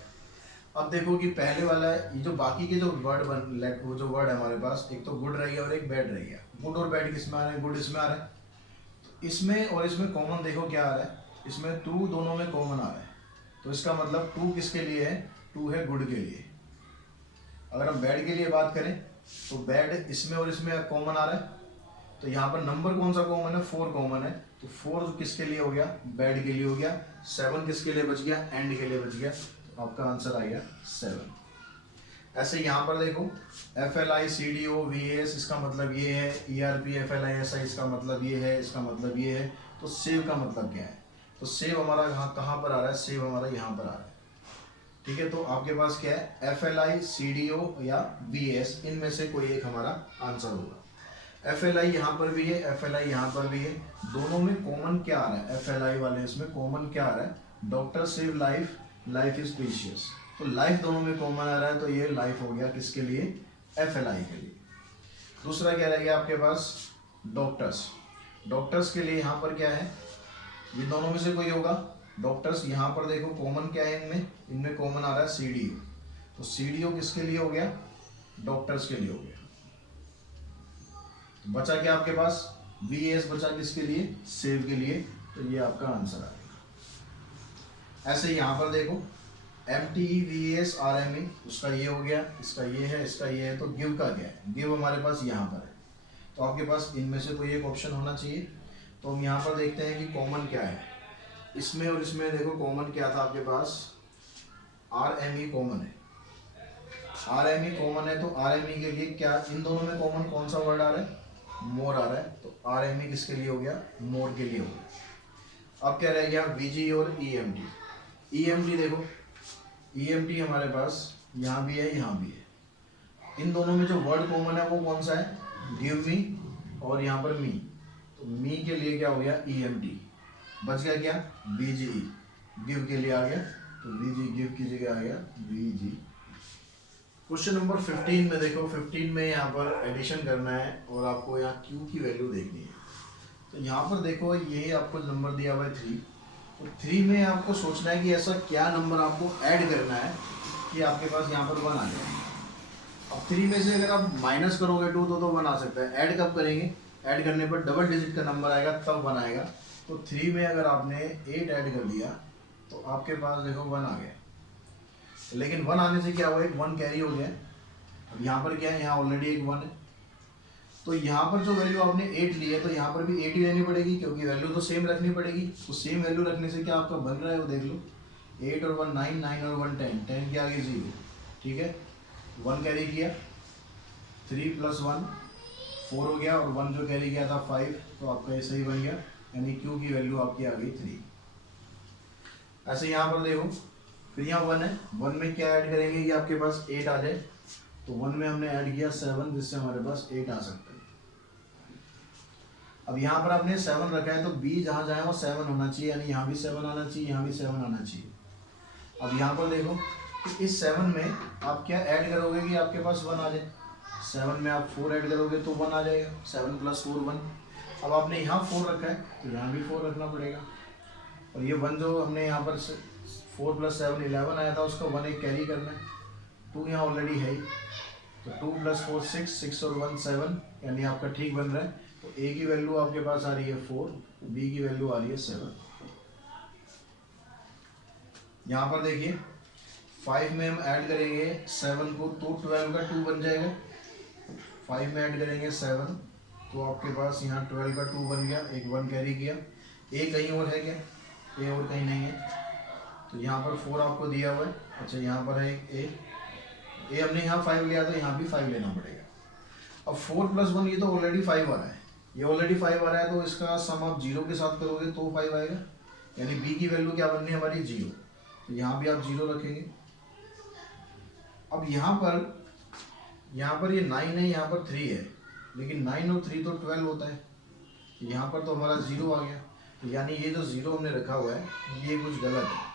अब देखो कि पहले वाला ये जो बाकी के जो वर्ड वो जो वर्ड है हमारे पास, एक तो गुड रह गया और एक बैड रह गया। गुड और बैड किस में आ रहे हैं? गुड इसमें आ रहा है। तो इसमें और इसमें कॉमन देखो क्या आ रहा है, इसमें 2 दोनों में कॉमन आ रहा है, तो इसका मतलब 2 किसके लिए है? 2 है गुड के लिए। अगर हम बैड के लिए बात करें तो बैड इसमें और इसमें कॉमन आ रहा है, तो यहाँ पर नंबर कौन सा कॉमन है? 4 कॉमन है, तो 4 किसके लिए हो गया? बैड के लिए हो गया। 7 किसके लिए बच गया? एंड के लिए बच गया, तो आपका आंसर आ गया 7। ऐसे यहाँ पर देखो FLICDOVAS इसका मतलब ये है, ERPFLISI इसका मतलब ये है, इसका मतलब ये है। तो सेव का मतलब क्या है? तो सेव हमारा कहाँ पर आ रहा है? सेव हमारा यहाँ पर आ रहा है। ठीक है, तो आपके पास क्या है? FLICDO या VAS, इनमें से कोई एक हमारा आंसर होगा। FLI यहाँ पर भी है, FLI यहाँ पर भी है, दोनों में कॉमन क्या आ रहा है? FLI वाले इसमें कॉमन क्या आ रहा है? Doctor save life, life is precious. तो लाइफ दोनों में कॉमन आ रहा है, तो ये लाइफ हो गया किसके लिए? FLI के लिए। दूसरा क्या रह गया आपके पास? डॉक्टर्स। डॉक्टर्स के लिए यहाँ पर क्या है? ये दोनों में से कोई होगा। डॉक्टर्स यहाँ पर देखो कॉमन क्या है इनमें कॉमन आ रहा है CDO, तो CDO किसके लिए हो गया? डॉक्टर्स के लिए हो गया। तो बचा क्या आपके पास? VAS बचा किसके लिए? सेव के लिए, तो ये आपका आंसर आ गया। ऐसे यहाँ पर देखो MTEVAS RME उसका ये हो गया, इसका ये है, इसका ये है। तो गिव का क्या है, गिव हमारे पास यहाँ पर है, तो आपके पास इनमें से कोई एक ऑप्शन होना चाहिए। तो हम यहाँ पर देखते हैं कि कॉमन क्या है इसमें और इसमें। देखो कॉमन क्या था आपके पास, RME कॉमन है, RME कॉमन है। तो RME के लिए क्या, इन दोनों में कॉमन कौन सा वर्ड आ रहा है, मोर आ रहा है। तो RME किसके लिए हो गया, मोर के लिए हो गया। अब क्या रह गया, VG और EMT। EMT देखो, EMT हमारे पास यहाँ भी है, यहाँ भी है। इन दोनों में जो वर्ड कॉमन है वो कौन सा है, गिव मी और यहाँ पर मी। तो मी के लिए क्या हो गया, EMT। बच गया क्या, VGE, गिव के लिए आ गया। तो VG, गिव की जगह आ गया VG। क्वेश्चन नंबर 15 में देखो, 15 में यहाँ पर एडिशन करना है और आपको यहाँ Q की वैल्यू देखनी है। तो यहाँ पर देखो ये आपको नंबर दिया हुआ है 3। तो 3 में आपको सोचना है कि ऐसा क्या नंबर आपको ऐड करना है कि आपके पास यहाँ पर 1 आ जाए। अब 3 में से अगर आप माइनस करोगे 2 तो 1 आ सकता है। ऐड कब करेंगे, ऐड करने पर डबल डिजिट का नंबर आएगा तब 1 आएगा। तो 3 में अगर आपने 8 ऐड कर दिया तो आपके पास देखो 1 आ गया। लेकिन 1 आने से क्या हुआ, एक 1 कैरी हो गया। अब यहाँ पर क्या है, यहाँ ऑलरेडी एक 1 है। तो यहाँ पर जो वैल्यू आपने 8 ली है तो यहाँ पर भी 8 ही लेनी पड़ेगी, क्योंकि वैल्यू तो सेम रखनी पड़ेगी। तो सेम वैल्यू रखने से क्या आपका बन रहा है वो देख लो, 8 और 1 9, 9 और 1 10, 10 के आगे 0। ठीक है, 1 कैरी किया, 3 + 1 4 हो गया, और 1 जो कैरी किया था 5, तो आपका ये सही बन गया। यानी Q की वैल्यू आपकी आ गई 3। ऐसे यहाँ पर देखो, फिर यहाँ 1 है, 1 में क्या ऐड करेंगे कि आपके पास 8 आ जाए। तो 1 में हमने ऐड किया 7, जिससे हमारे पास 8 आ सकता है। अब यहाँ पर आपने 7 रखा है तो B जहाँ जाए वो 7 होना चाहिए, यानी यहाँ भी 7 आना चाहिए, यहाँ भी 7 आना चाहिए। अब यहाँ पर देखो कि इस 7 में आप क्या ऐड करोगे कि आपके पास 1 आ जाए। 7 में आप 4 ऐड करोगे तो 1 आ जाएगा, 7 + 4 1। अब आपने यहाँ 4 रखा है तो यहाँ भी 4 रखना पड़ेगा। और ये 1 जो हमने यहाँ पर 4 + 7 11 आया था, उसका 1 एक कैरी करना है। 2 यहाँ ऑलरेडी है ही, तो 2 + 4 6, 6 और 1 7, यानी आपका ठीक बन रहा है। तो A की वैल्यू आपके पास आ रही है 4, B की वैल्यू आ रही है 7। यहाँ पर देखिए 5 में हम ऐड करेंगे 7 को तो 12 का 2 बन जाएगा। 5 में ऐड करेंगे 7 तो आपके पास यहाँ 12 का 2 बन गया, एक 1 कैरी किया। A कहीं और है क्या, A और कहीं नहीं है। तो यहाँ पर 4 आपको दिया हुआ है। अच्छा यहाँ पर है A हमने यहाँ 5 लिया तो यहाँ भी 5 लेना पड़ेगा। अब 4 + 1 ये तो ऑलरेडी 5 आ रहा है, ये ऑलरेडी 5 आ रहा है, तो इसका सम आप 0 के साथ करोगे तो 5 आएगा। यानी B की वैल्यू क्या बननी है हमारी, 0। तो यहाँ भी आप 0 रखेंगे। अब यहाँ पर ये 9 है, यहाँ पर 3 है, लेकिन 9 और 3 तो 12 होता है। यहाँ पर तो हमारा 0 आ गया, तो यानी ये जो 0 हमने रखा हुआ है ये कुछ गलत है।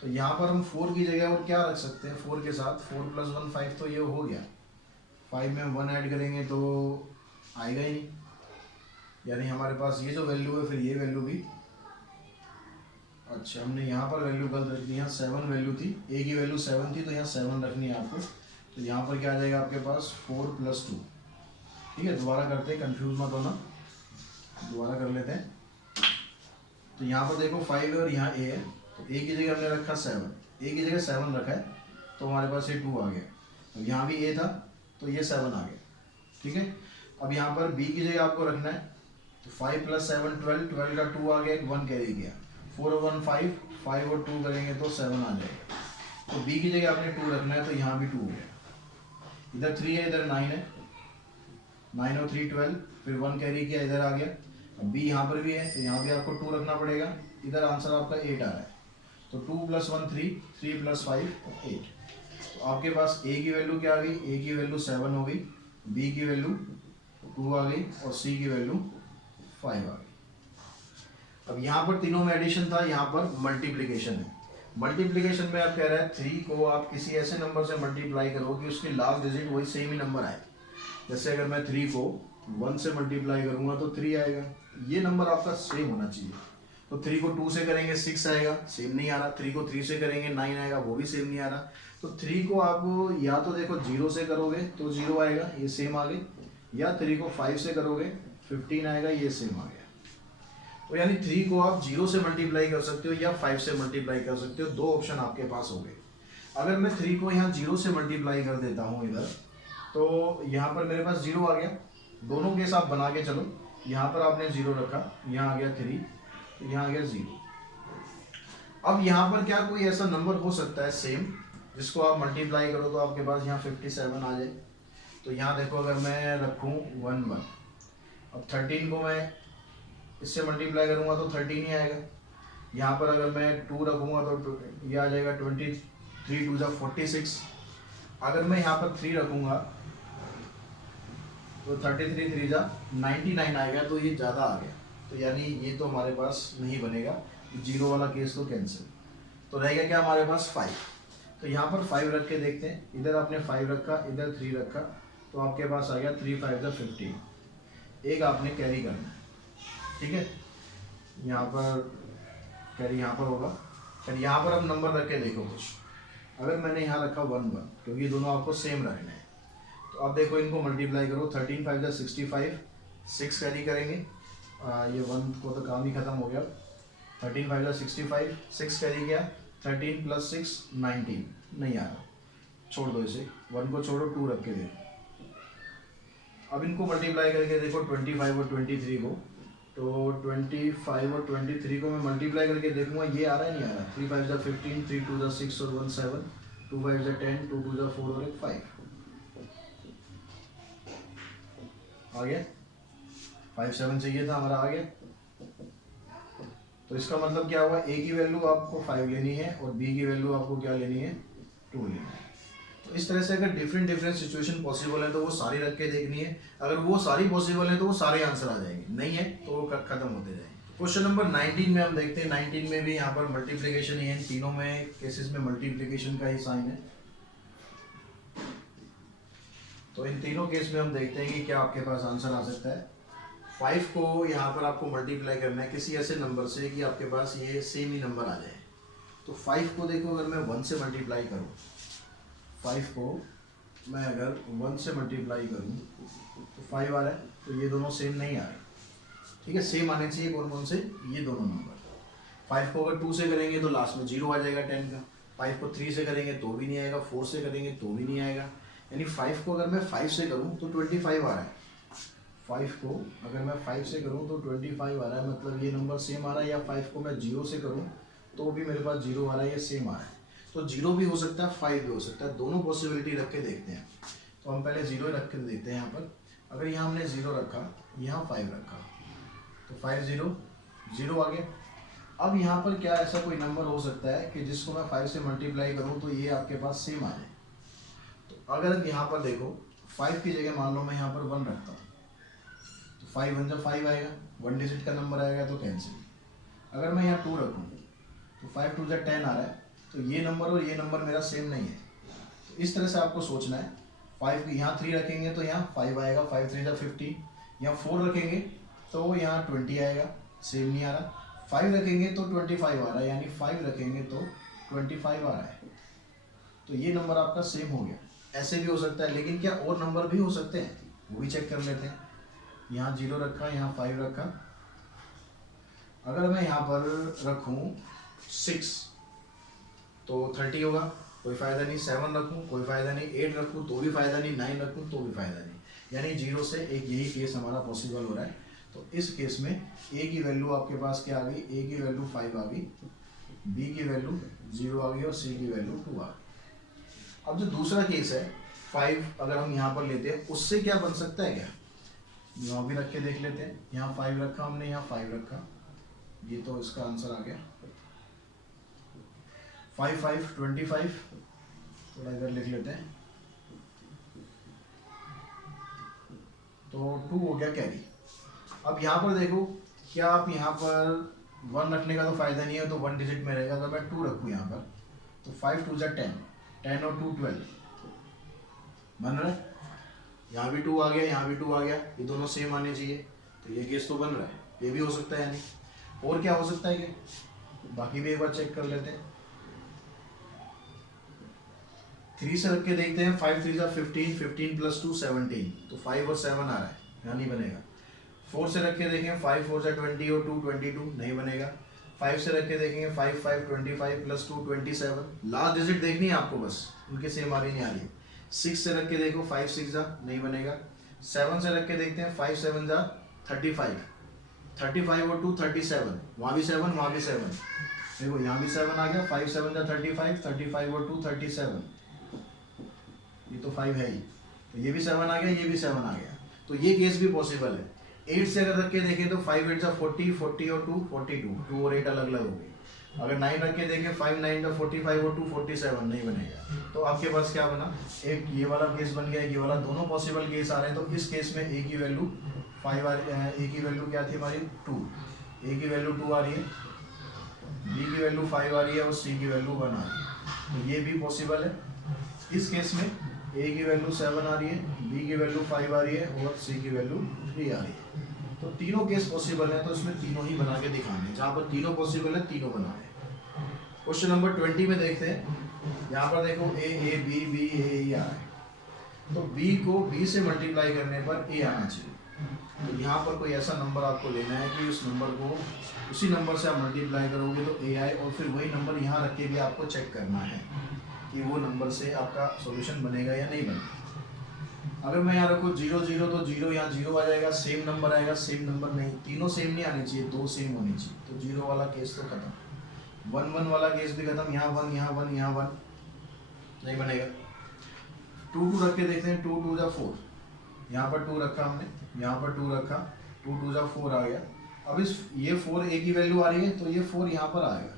तो यहाँ पर हम 4 की जगह और क्या रख सकते हैं, 4 के साथ 4 + 1 5, तो ये हो गया। 5 में हम 1 ऐड करेंगे तो आएगा ही नहीं, यानी हमारे पास ये जो वैल्यू है फिर ये वैल्यू भी, अच्छा हमने यहाँ पर वैल्यू गलत रख दी। यहाँ 7 वैल्यू थी, A की वैल्यू 7 थी, तो यहाँ 7 रखनी है आपको। तो यहाँ पर क्या आ जाएगा आपके पास 4 + 2। ठीक है, दोबारा करते हैं, कंफ्यूज मत होना, दोबारा कर लेते हैं। तो यहाँ पर देखो 5 है और यहाँ A है, तो A की जगह हमने रखा 7, A की जगह 7 रखा है, तो हमारे पास ये 2 आ गया। तो यहाँ भी A था तो ये 7 आ गया। ठीक है, अब यहाँ पर B की जगह आपको रखना है, तो 5 + 7 12, 12 का 2 आ गया, 1 कैरी किया। 4 और 1 5, 5 और 2 करेंगे तो 7 आ जाएगा। तो B की जगह आपने 2 रखना है, तो यहाँ भी 2 हो गया। इधर 3 है, इधर 9 है, 9 और 3 12, फिर 1 कैरी किया, इधर आ गया। अब B यहाँ पर भी है, तो यहाँ भी आपको 2 रखना पड़ेगा। इधर आंसर आपका 8 आ रहा है, तो 2 + 1 3, 3 + 5 8। तो आपके पास A की वैल्यू क्या आ गई, A की वैल्यू 7 हो गई, B की वैल्यू 2 आ गई और C की वैल्यू 5 आ गई। अब यहाँ पर तीनों में एडिशन था, यहाँ पर मल्टीप्लिकेशन है। मल्टीप्लिकेशन में आप कह रहे हैं 3 को आप किसी ऐसे नंबर से मल्टीप्लाई करो कि उसकी लास्ट डिजिट वही सेम ही नंबर आए। जैसे अगर मैं 3 को 1 से मल्टीप्लाई करूँगा तो 3 आएगा, ये नंबर आपका सेम होना चाहिए। तो 3 को 2 से करेंगे 6 आएगा, सेम नहीं आ रहा। 3 को 3 से करेंगे 9 आएगा, वो भी सेम नहीं आ रहा। तो 3 को आप या तो देखो 0 से करोगे तो 0 आएगा, ये सेम आ गई, या 3 को 5 से करोगे 15 आएगा, ये सेम आ गया। तो यानी 3 को आप 0 से मल्टीप्लाई कर सकते हो या 5 से मल्टीप्लाई कर सकते हो, 2 ऑप्शन आपके पास हो गए। अगर मैं 3 को यहाँ 0 से मल्टीप्लाई कर देता हूँ इधर, तो यहाँ पर मेरे पास 0 आ गया। दोनों केस आप बना के चलो, यहाँ पर आपने 0 रखा, यहाँ आ गया 3, तो यहाँ आ गया 0। अब यहाँ पर क्या कोई ऐसा नंबर हो सकता है सेम जिसको आप मल्टीप्लाई करो तो आपके पास यहाँ 57 आ जाए? तो यहाँ देखो, अगर मैं रखूँ 1 1, अब 13 को मैं इससे मल्टीप्लाई करूँगा तो 13 ही आएगा। यहाँ पर अगर मैं 2 रखूँगा तो ये आ जाएगा 23 2 जा 46। अगर मैं यहाँ पर 3 रखूँगा तो 33 3 जा 99 आएगा, तो ये ज़्यादा आ गया, तो यानी ये तो हमारे पास नहीं बनेगा, 0 वाला केस तो कैंसिल। तो रहेगा क्या हमारे पास 5। तो यहाँ पर 5 रख के देखते हैं, इधर आपने 5 रखा, इधर 3 रखा, तो आपके पास आ गया 3 5 जा 15। एक आपने कैरी करना है, ठीक है, यहाँ पर कैरी यहाँ पर होगा। फिर यहाँ पर अब नंबर रख के देखो कुछ। अगर मैंने यहाँ रखा 1 1, क्योंकि दोनों आपको सेम रखने हैं, तो अब देखो इनको मल्टीप्लाई करो। 13 5 जा 65, 6 कैरी करेंगे, ये 1 को तो काम ही खत्म हो गया। 13 5 जा 65, 6 कैरी किया, 13 + 6 19, नहीं आ रहा, छोड़ दो इसे, 1 को छोड़ो, 2 रख के देखो। अब इनको मल्टीप्लाई करके देखो 25 और 23 को, तो 25 और 23 को मैं मल्टीप्लाई करके देखूंगा ये आ रहा है नहीं आ रहा। 3 5 जा 15, 3 2 जा 6 और 1 7, 2 5 जा 10, 2 2 जा 4 और 1 5 आ गया। 5 7 चाहिए था, हमारा आ गया। तो इसका मतलब क्या हुआ, ए की वैल्यू आपको 5 लेनी है और बी की वैल्यू आपको क्या लेनी है, 2 लेनी है। तो इस तरह से अगर डिफरेंट सिचुएशन पॉसिबल है तो वो सारी रख के देखनी है। अगर वो सारी पॉसिबल है तो वो सारे आंसर आ जाएंगे, नहीं है तो वो खत्म होते जाएंगे। क्वेश्चन नंबर 19 में हम देखते हैं, 19 में भी यहाँ पर मल्टीप्लिकेशन ही है, तीनों में केसेस में मल्टीप्लिकेशन का ही साइन है। तो इन तीनों केस में हम देखते हैं कि क्या आपके पास आंसर आ सकता है। 5 को यहाँ पर आपको मल्टीप्लाई करना है किसी ऐसे नंबर से कि आपके पास ये सेम ही नंबर आ जाए। तो 5 को देखो, अगर मैं 1 से मल्टीप्लाई करूँ, 5 को मैं अगर 1 से मल्टीप्लाई करूँ तो 5 आ रहा है, तो ये दोनों सेम नहीं आ रहे, ठीक है। सेम आने चाहिए कौन कौन से, ये दोनों नंबर। 5 को अगर 2 से करेंगे तो लास्ट में 0 आ जाएगा 10 का। 5 को 3 से करेंगे तो भी नहीं आएगा, 4 से करेंगे तो भी नहीं आएगा। यानी 5 को अगर मैं 5 से करूँ तो 25 आ रहा है। 5 को अगर मैं 5 से करूँ तो 25 आ रहा है, मतलब ये नंबर सेम आ रहा है। या 5 को मैं 0 से करूँ तो भी मेरे पास 0 आ रहा है, ये सेम आ रहा है। तो 0 भी हो सकता है, 5 भी हो सकता है, दोनों पॉसिबिलिटी रख के देखते हैं। तो हम पहले 0 रख के देखते हैं। यहाँ पर अगर यहाँ हमने 0 रखा, यहाँ 5 रखा, तो 5 0 0 आ गया। अब यहाँ पर क्या ऐसा कोई नंबर हो सकता है कि जिसको मैं 5 से मल्टीप्लाई करूँ तो ये आपके पास सेम आ जाए। तो अगर यहाँ पर देखो 5 की जगह मान लो मैं यहाँ पर 1 रखता हूँ, तो 5 1 जा 5 आएगा, 1 डिजिट का नंबर आएगा तो कैंसिल। अगर मैं यहाँ 2 रखूँ तो 5 2 जा 10 आ रहा है, तो ये नंबर और ये नंबर मेरा सेम नहीं है। तो इस तरह से आपको सोचना है। 5 यहाँ 3 रखेंगे तो यहाँ 5 आएगा, 5 3 जा 15। यहाँ 4 रखेंगे तो यहाँ 20 आएगा, सेम नहीं आ रहा। 5 रखेंगे तो 25 आ रहा है, यानी 5 रखेंगे तो 25 आ रहा है। तो ये नंबर आपका सेम हो गया। ऐसे भी हो सकता है, लेकिन क्या और नंबर भी हो सकते हैं, वो भी चेक कर लेते हैं। यहाँ 0 रखा, यहाँ 5 रखा। अगर मैं यहाँ पर रखूँ 6 तो 30 होगा, कोई फ़ायदा नहीं। 7 रखूँ कोई फ़ायदा नहीं, 8 रखूँ तो भी फ़ायदा नहीं, 9 रखूँ तो भी फ़ायदा नहीं। यानी 0 से एक यही केस हमारा पॉसिबल हो रहा है। तो इस केस में ए की वैल्यू आपके पास क्या आ गई, ए की वैल्यू 5 आ गई, बी की वैल्यू 0 आ गई और सी की वैल्यू 2 आ गई। अब जो दूसरा केस है 5 अगर हम यहाँ पर लेते हैं, उससे क्या बन सकता है क्या, यहाँ भी रख के देख लेते हैं। यहाँ 5 रखा हमने, यहाँ 5 रखा, ये तो इसका आंसर आ गया। 5 5 25, थोड़ा इधर लिख लेते हैं, तो 2 हो गया कैरी। अब यहाँ पर देखो, क्या आप यहाँ पर 1 रखने का तो फ़ायदा नहीं है, तो 1 डिजिट में रहेगा। अगर मैं 2 रखूँ यहाँ पर तो 5 2 जा 10, 10 और 2 12 बन रहा है। यहाँ भी 2 आ गया, यहाँ भी 2 आ गया, ये दोनों सेम आने चाहिए, तो ये केस तो बन रहा है। ये भी हो सकता है। यानी और क्या हो सकता है कि बाकी भी एक बार चेक कर लेते हैं। 3 से रख के देखते हैं। 5 3 जा 15, 15 + 2 17, तो 5 और 7 आ रहा है, यहाँ नहीं बनेगा। 4 से रख के देखें, 5 4 जा 20 और 2 22, नहीं बनेगा। 5 से रख के देखेंगे 5 5 25 प्लस 2 27, लास्ट डिजिट देखनी है आपको बस, उनके सेम आ रही नहीं आ रही है। 6 से रख के देखो 5 6 जा नहीं बनेगा। 7 से रख के देखते हैं 5 7 जा 35, 35 और 2 37, वहाँ भी 7 वहाँ भी 7, देखो यहाँ भी 7 आ गया। 5 7 जा 35, 35 और 2 37, ये तो 5 है ही, तो ये भी 7 आ गया, ये भी 7 आ गया, तो ये केस भी पॉसिबल है। 8 से अगर रख के देखें तो 5 8 जा 40, 40 और 2 42, 2 और 8 अलग अलग हो गए। अगर 9 रख के देखें 5 9 जा 45 और 2 47, नहीं बनेगा। तो आपके पास क्या बना, एक ये वाला केस बन गया, ये वाला, दोनों पॉसिबल केस आ रहे हैं। तो इस केस में ए की वैल्यू 5 आ रही है, ए की वैल्यू क्या थी हमारी 2, ए की वैल्यू 2 आ रही है, बी की वैल्यू 5 आ रही है और सी की वैल्यू 1 आ रही है, तो ये भी पॉसिबल है। इस केस में ए की वैल्यू 7 आ रही है, बी की वैल्यू 5 आ रही है और सी की वैल्यू 3 आ रही है। तो तीनों केस पॉसिबल है, तो इसमें तीनों ही बना के दिखाने हैं, जहाँ पर तीनों पॉसिबल है तीनों बनाने हैं। क्वेश्चन नंबर 20 में देखते हैं, यहाँ पर देखो ए बी बी ए आ रहा है, तो बी को बी से मल्टीप्लाई करने पर ए आना चाहिए। तो यहाँ पर कोई ऐसा नंबर आपको लेना है कि उस नंबर को उसी नंबर से आप मल्टीप्लाई करोगे तो ए आए, और फिर वही नंबर यहाँ रख के भी आपको चेक करना है कि वो नंबर से आपका सॉल्यूशन बनेगा या नहीं बनेगा। अगर मैं यहाँ रखूँ 0 0, तो 0 यहाँ 0 आ जाएगा, सेम नंबर आएगा, सेम नंबर नहीं, तीनों सेम नहीं आने चाहिए, 2 सेम होनी चाहिए, तो 0 वाला केस तो खत्म। 1 1 वाला केस भी खत्म, यहाँ 1 यहाँ 1 यहाँ 1 नहीं बनेगा। 2 2 रख के देखते हैं, 2 2 जा 4, यहाँ पर 2 रखा हमने, यहाँ पर 2 रखा, 2 2 जा 4 आ गया। अब इस ये 4 ए की वैल्यू आ रही है, तो ये 4 यहाँ पर आएगा,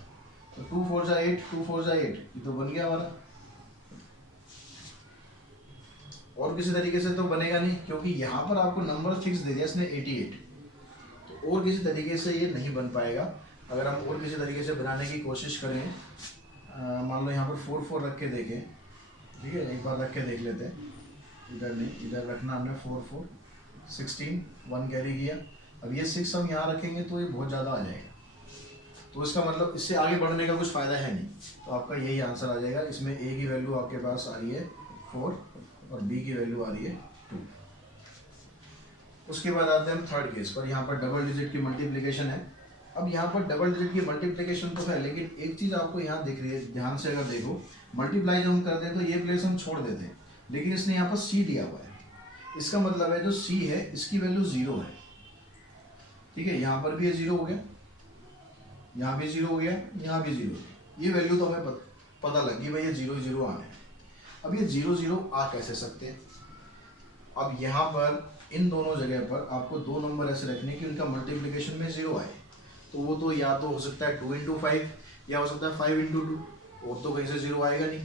तो 2 4 जा 8, 2 4 जा 8, ये तो बन गया हमारा। और किसी तरीके से तो बनेगा नहीं, क्योंकि यहाँ पर आपको नंबर फिक्स दे दिया इसने 88, तो और किसी तरीके से ये नहीं बन पाएगा। अगर हम और किसी तरीके से बनाने की कोशिश करें, मान लो यहाँ पर 4 4 रख के देखें, ठीक है, एक बार रख के देख लेते हैं, इधर नहीं, इधर रखना हमने 4 4 16, 1 कैरी किया। अब ये 6 हम यहाँ रखेंगे तो ये बहुत ज़्यादा आ जाएगा, तो इसका मतलब इससे आगे बढ़ने का कुछ फ़ायदा है नहीं, तो आपका यही आंसर आ जाएगा। इसमें ए की वैल्यू आपके पास आ रही है 4 और बी की वैल्यू आ रही है 2। उसके बाद आते हैं हम थर्ड केस पर, यहाँ पर डबल डिजिट की मल्टीप्लिकेशन है। अब यहाँ पर डबल डिजिट की मल्टीप्लिकेशन तो है, लेकिन एक चीज़ आपको यहाँ दिख रही है, ध्यान से अगर देखो, मल्टीप्लाई जब हम करते हैं तो ये प्लेस हम छोड़ देते हैं, लेकिन इसने यहाँ पर सी दिया हुआ है, इसका मतलब है जो सी है इसकी वैल्यू 0 है, ठीक है, यहाँ पर भी ये 0 हो गया, यहाँ भी 0 हो गया, यहाँ भी 0, ये वैल्यू तो हमें पता लग गई भाई ये 0 0 आने हैं। अब ये 0 0 आ कैसे सकते हैं, अब यहाँ पर इन दोनों जगह पर आपको दो नंबर ऐसे रखने कि उनका मल्टीप्लिकेशन में 0 आए, तो वो तो या तो हो सकता है 2 × 5 या हो सकता है 5 × 2, और तो कहीं से 0 आएगा नहीं।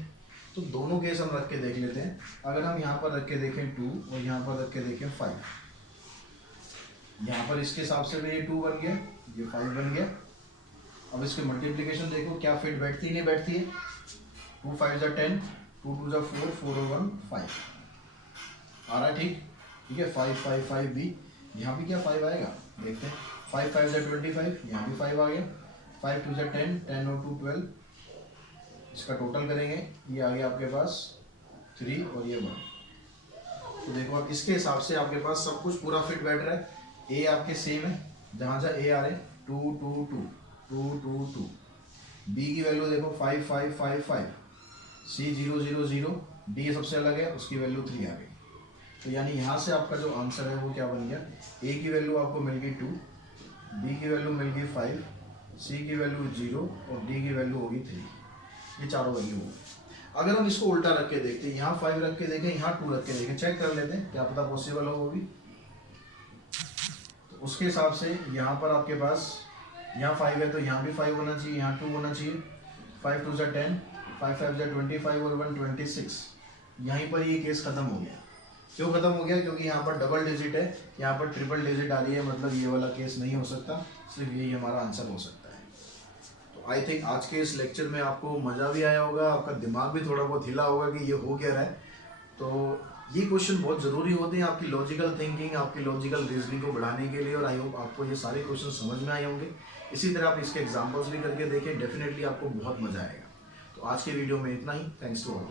तो दोनों केस हम रख के देख लेते हैं। अगर हम यहाँ पर रख के देखें 2 और यहाँ पर रख के देखें 5, यहाँ पर इसके हिसाब से भी ये 2 बन गया, ये 5 बन गया। अब इसके मल्टीप्लिकेशन देखो क्या फिट बैठती नहीं बैठती है, 2 5 जा 10, 2 2 जा 4, 4 और 1 5 आ रहा है, ठीक है, 5 5 5 भी, यहाँ भी क्या 5 आएगा देखते हैं, 5 5 जा 25, यहाँ भी 5 आ गया, 5 2 जा 10, 10 और 2 12, इसका टोटल करेंगे ये आ गया आपके पास 3 और ये 1। तो देखो आप इसके हिसाब से आपके पास सब कुछ पूरा फिट बैठ रहा है। ए आपके सेम है, जहाँ जहाँ ए आ रहे 2 2 2 2 2 2, बी की वैल्यू देखो 5 5 5 5, सी 0 0 0, डी सबसे अलग है, उसकी वैल्यू 3 आ गई। तो यानी यहाँ से आपका जो आंसर है वो क्या बन गया, ए की वैल्यू आपको मिल गई 2, बी की वैल्यू मिल गई 5, सी की वैल्यू 0 और डी की वैल्यू होगी 3। ये चारों वैल्यू हो गई। अगर हम इसको उल्टा रख के देखते हैं, यहाँ 5 रख के देखें, यहाँ 2 रख के देखें, चेक कर लेते हैं क्या पता पॉसिबल हो वो भी। तो उसके हिसाब से यहाँ पर आपके पास यहाँ 5 है तो यहाँ भी 5 होना चाहिए, यहाँ 2 होना चाहिए, 5 2 जा 10, 5 5 जा 25 और 1 26। यहीं पर ये केस खत्म हो गया। क्यों खत्म हो गया, क्योंकि यहाँ पर डबल डिजिट है, यहाँ पर ट्रिपल डिजिट आ रही है, मतलब ये वाला केस नहीं हो सकता, सिर्फ यही हमारा आंसर हो सकता है। तो आई थिंक आज के इस लेक्चर में आपको मज़ा भी आया होगा, आपका दिमाग भी थोड़ा बहुत हिला होगा कि ये हो क्या रहा है। तो ये क्वेश्चन बहुत ज़रूरी होते हैं आपकी लॉजिकल थिंकिंग, आपकी लॉजिकल रीजनिंग को बढ़ाने के लिए, और आई होप आपको ये सारे क्वेश्चन समझ में आए होंगे। इसी तरह आप इसके एग्जाम्पल्स भी करके देखें, डेफिनेटली आपको बहुत मज़ा आएगा। तो आज के वीडियो में इतना ही। Thanks to all.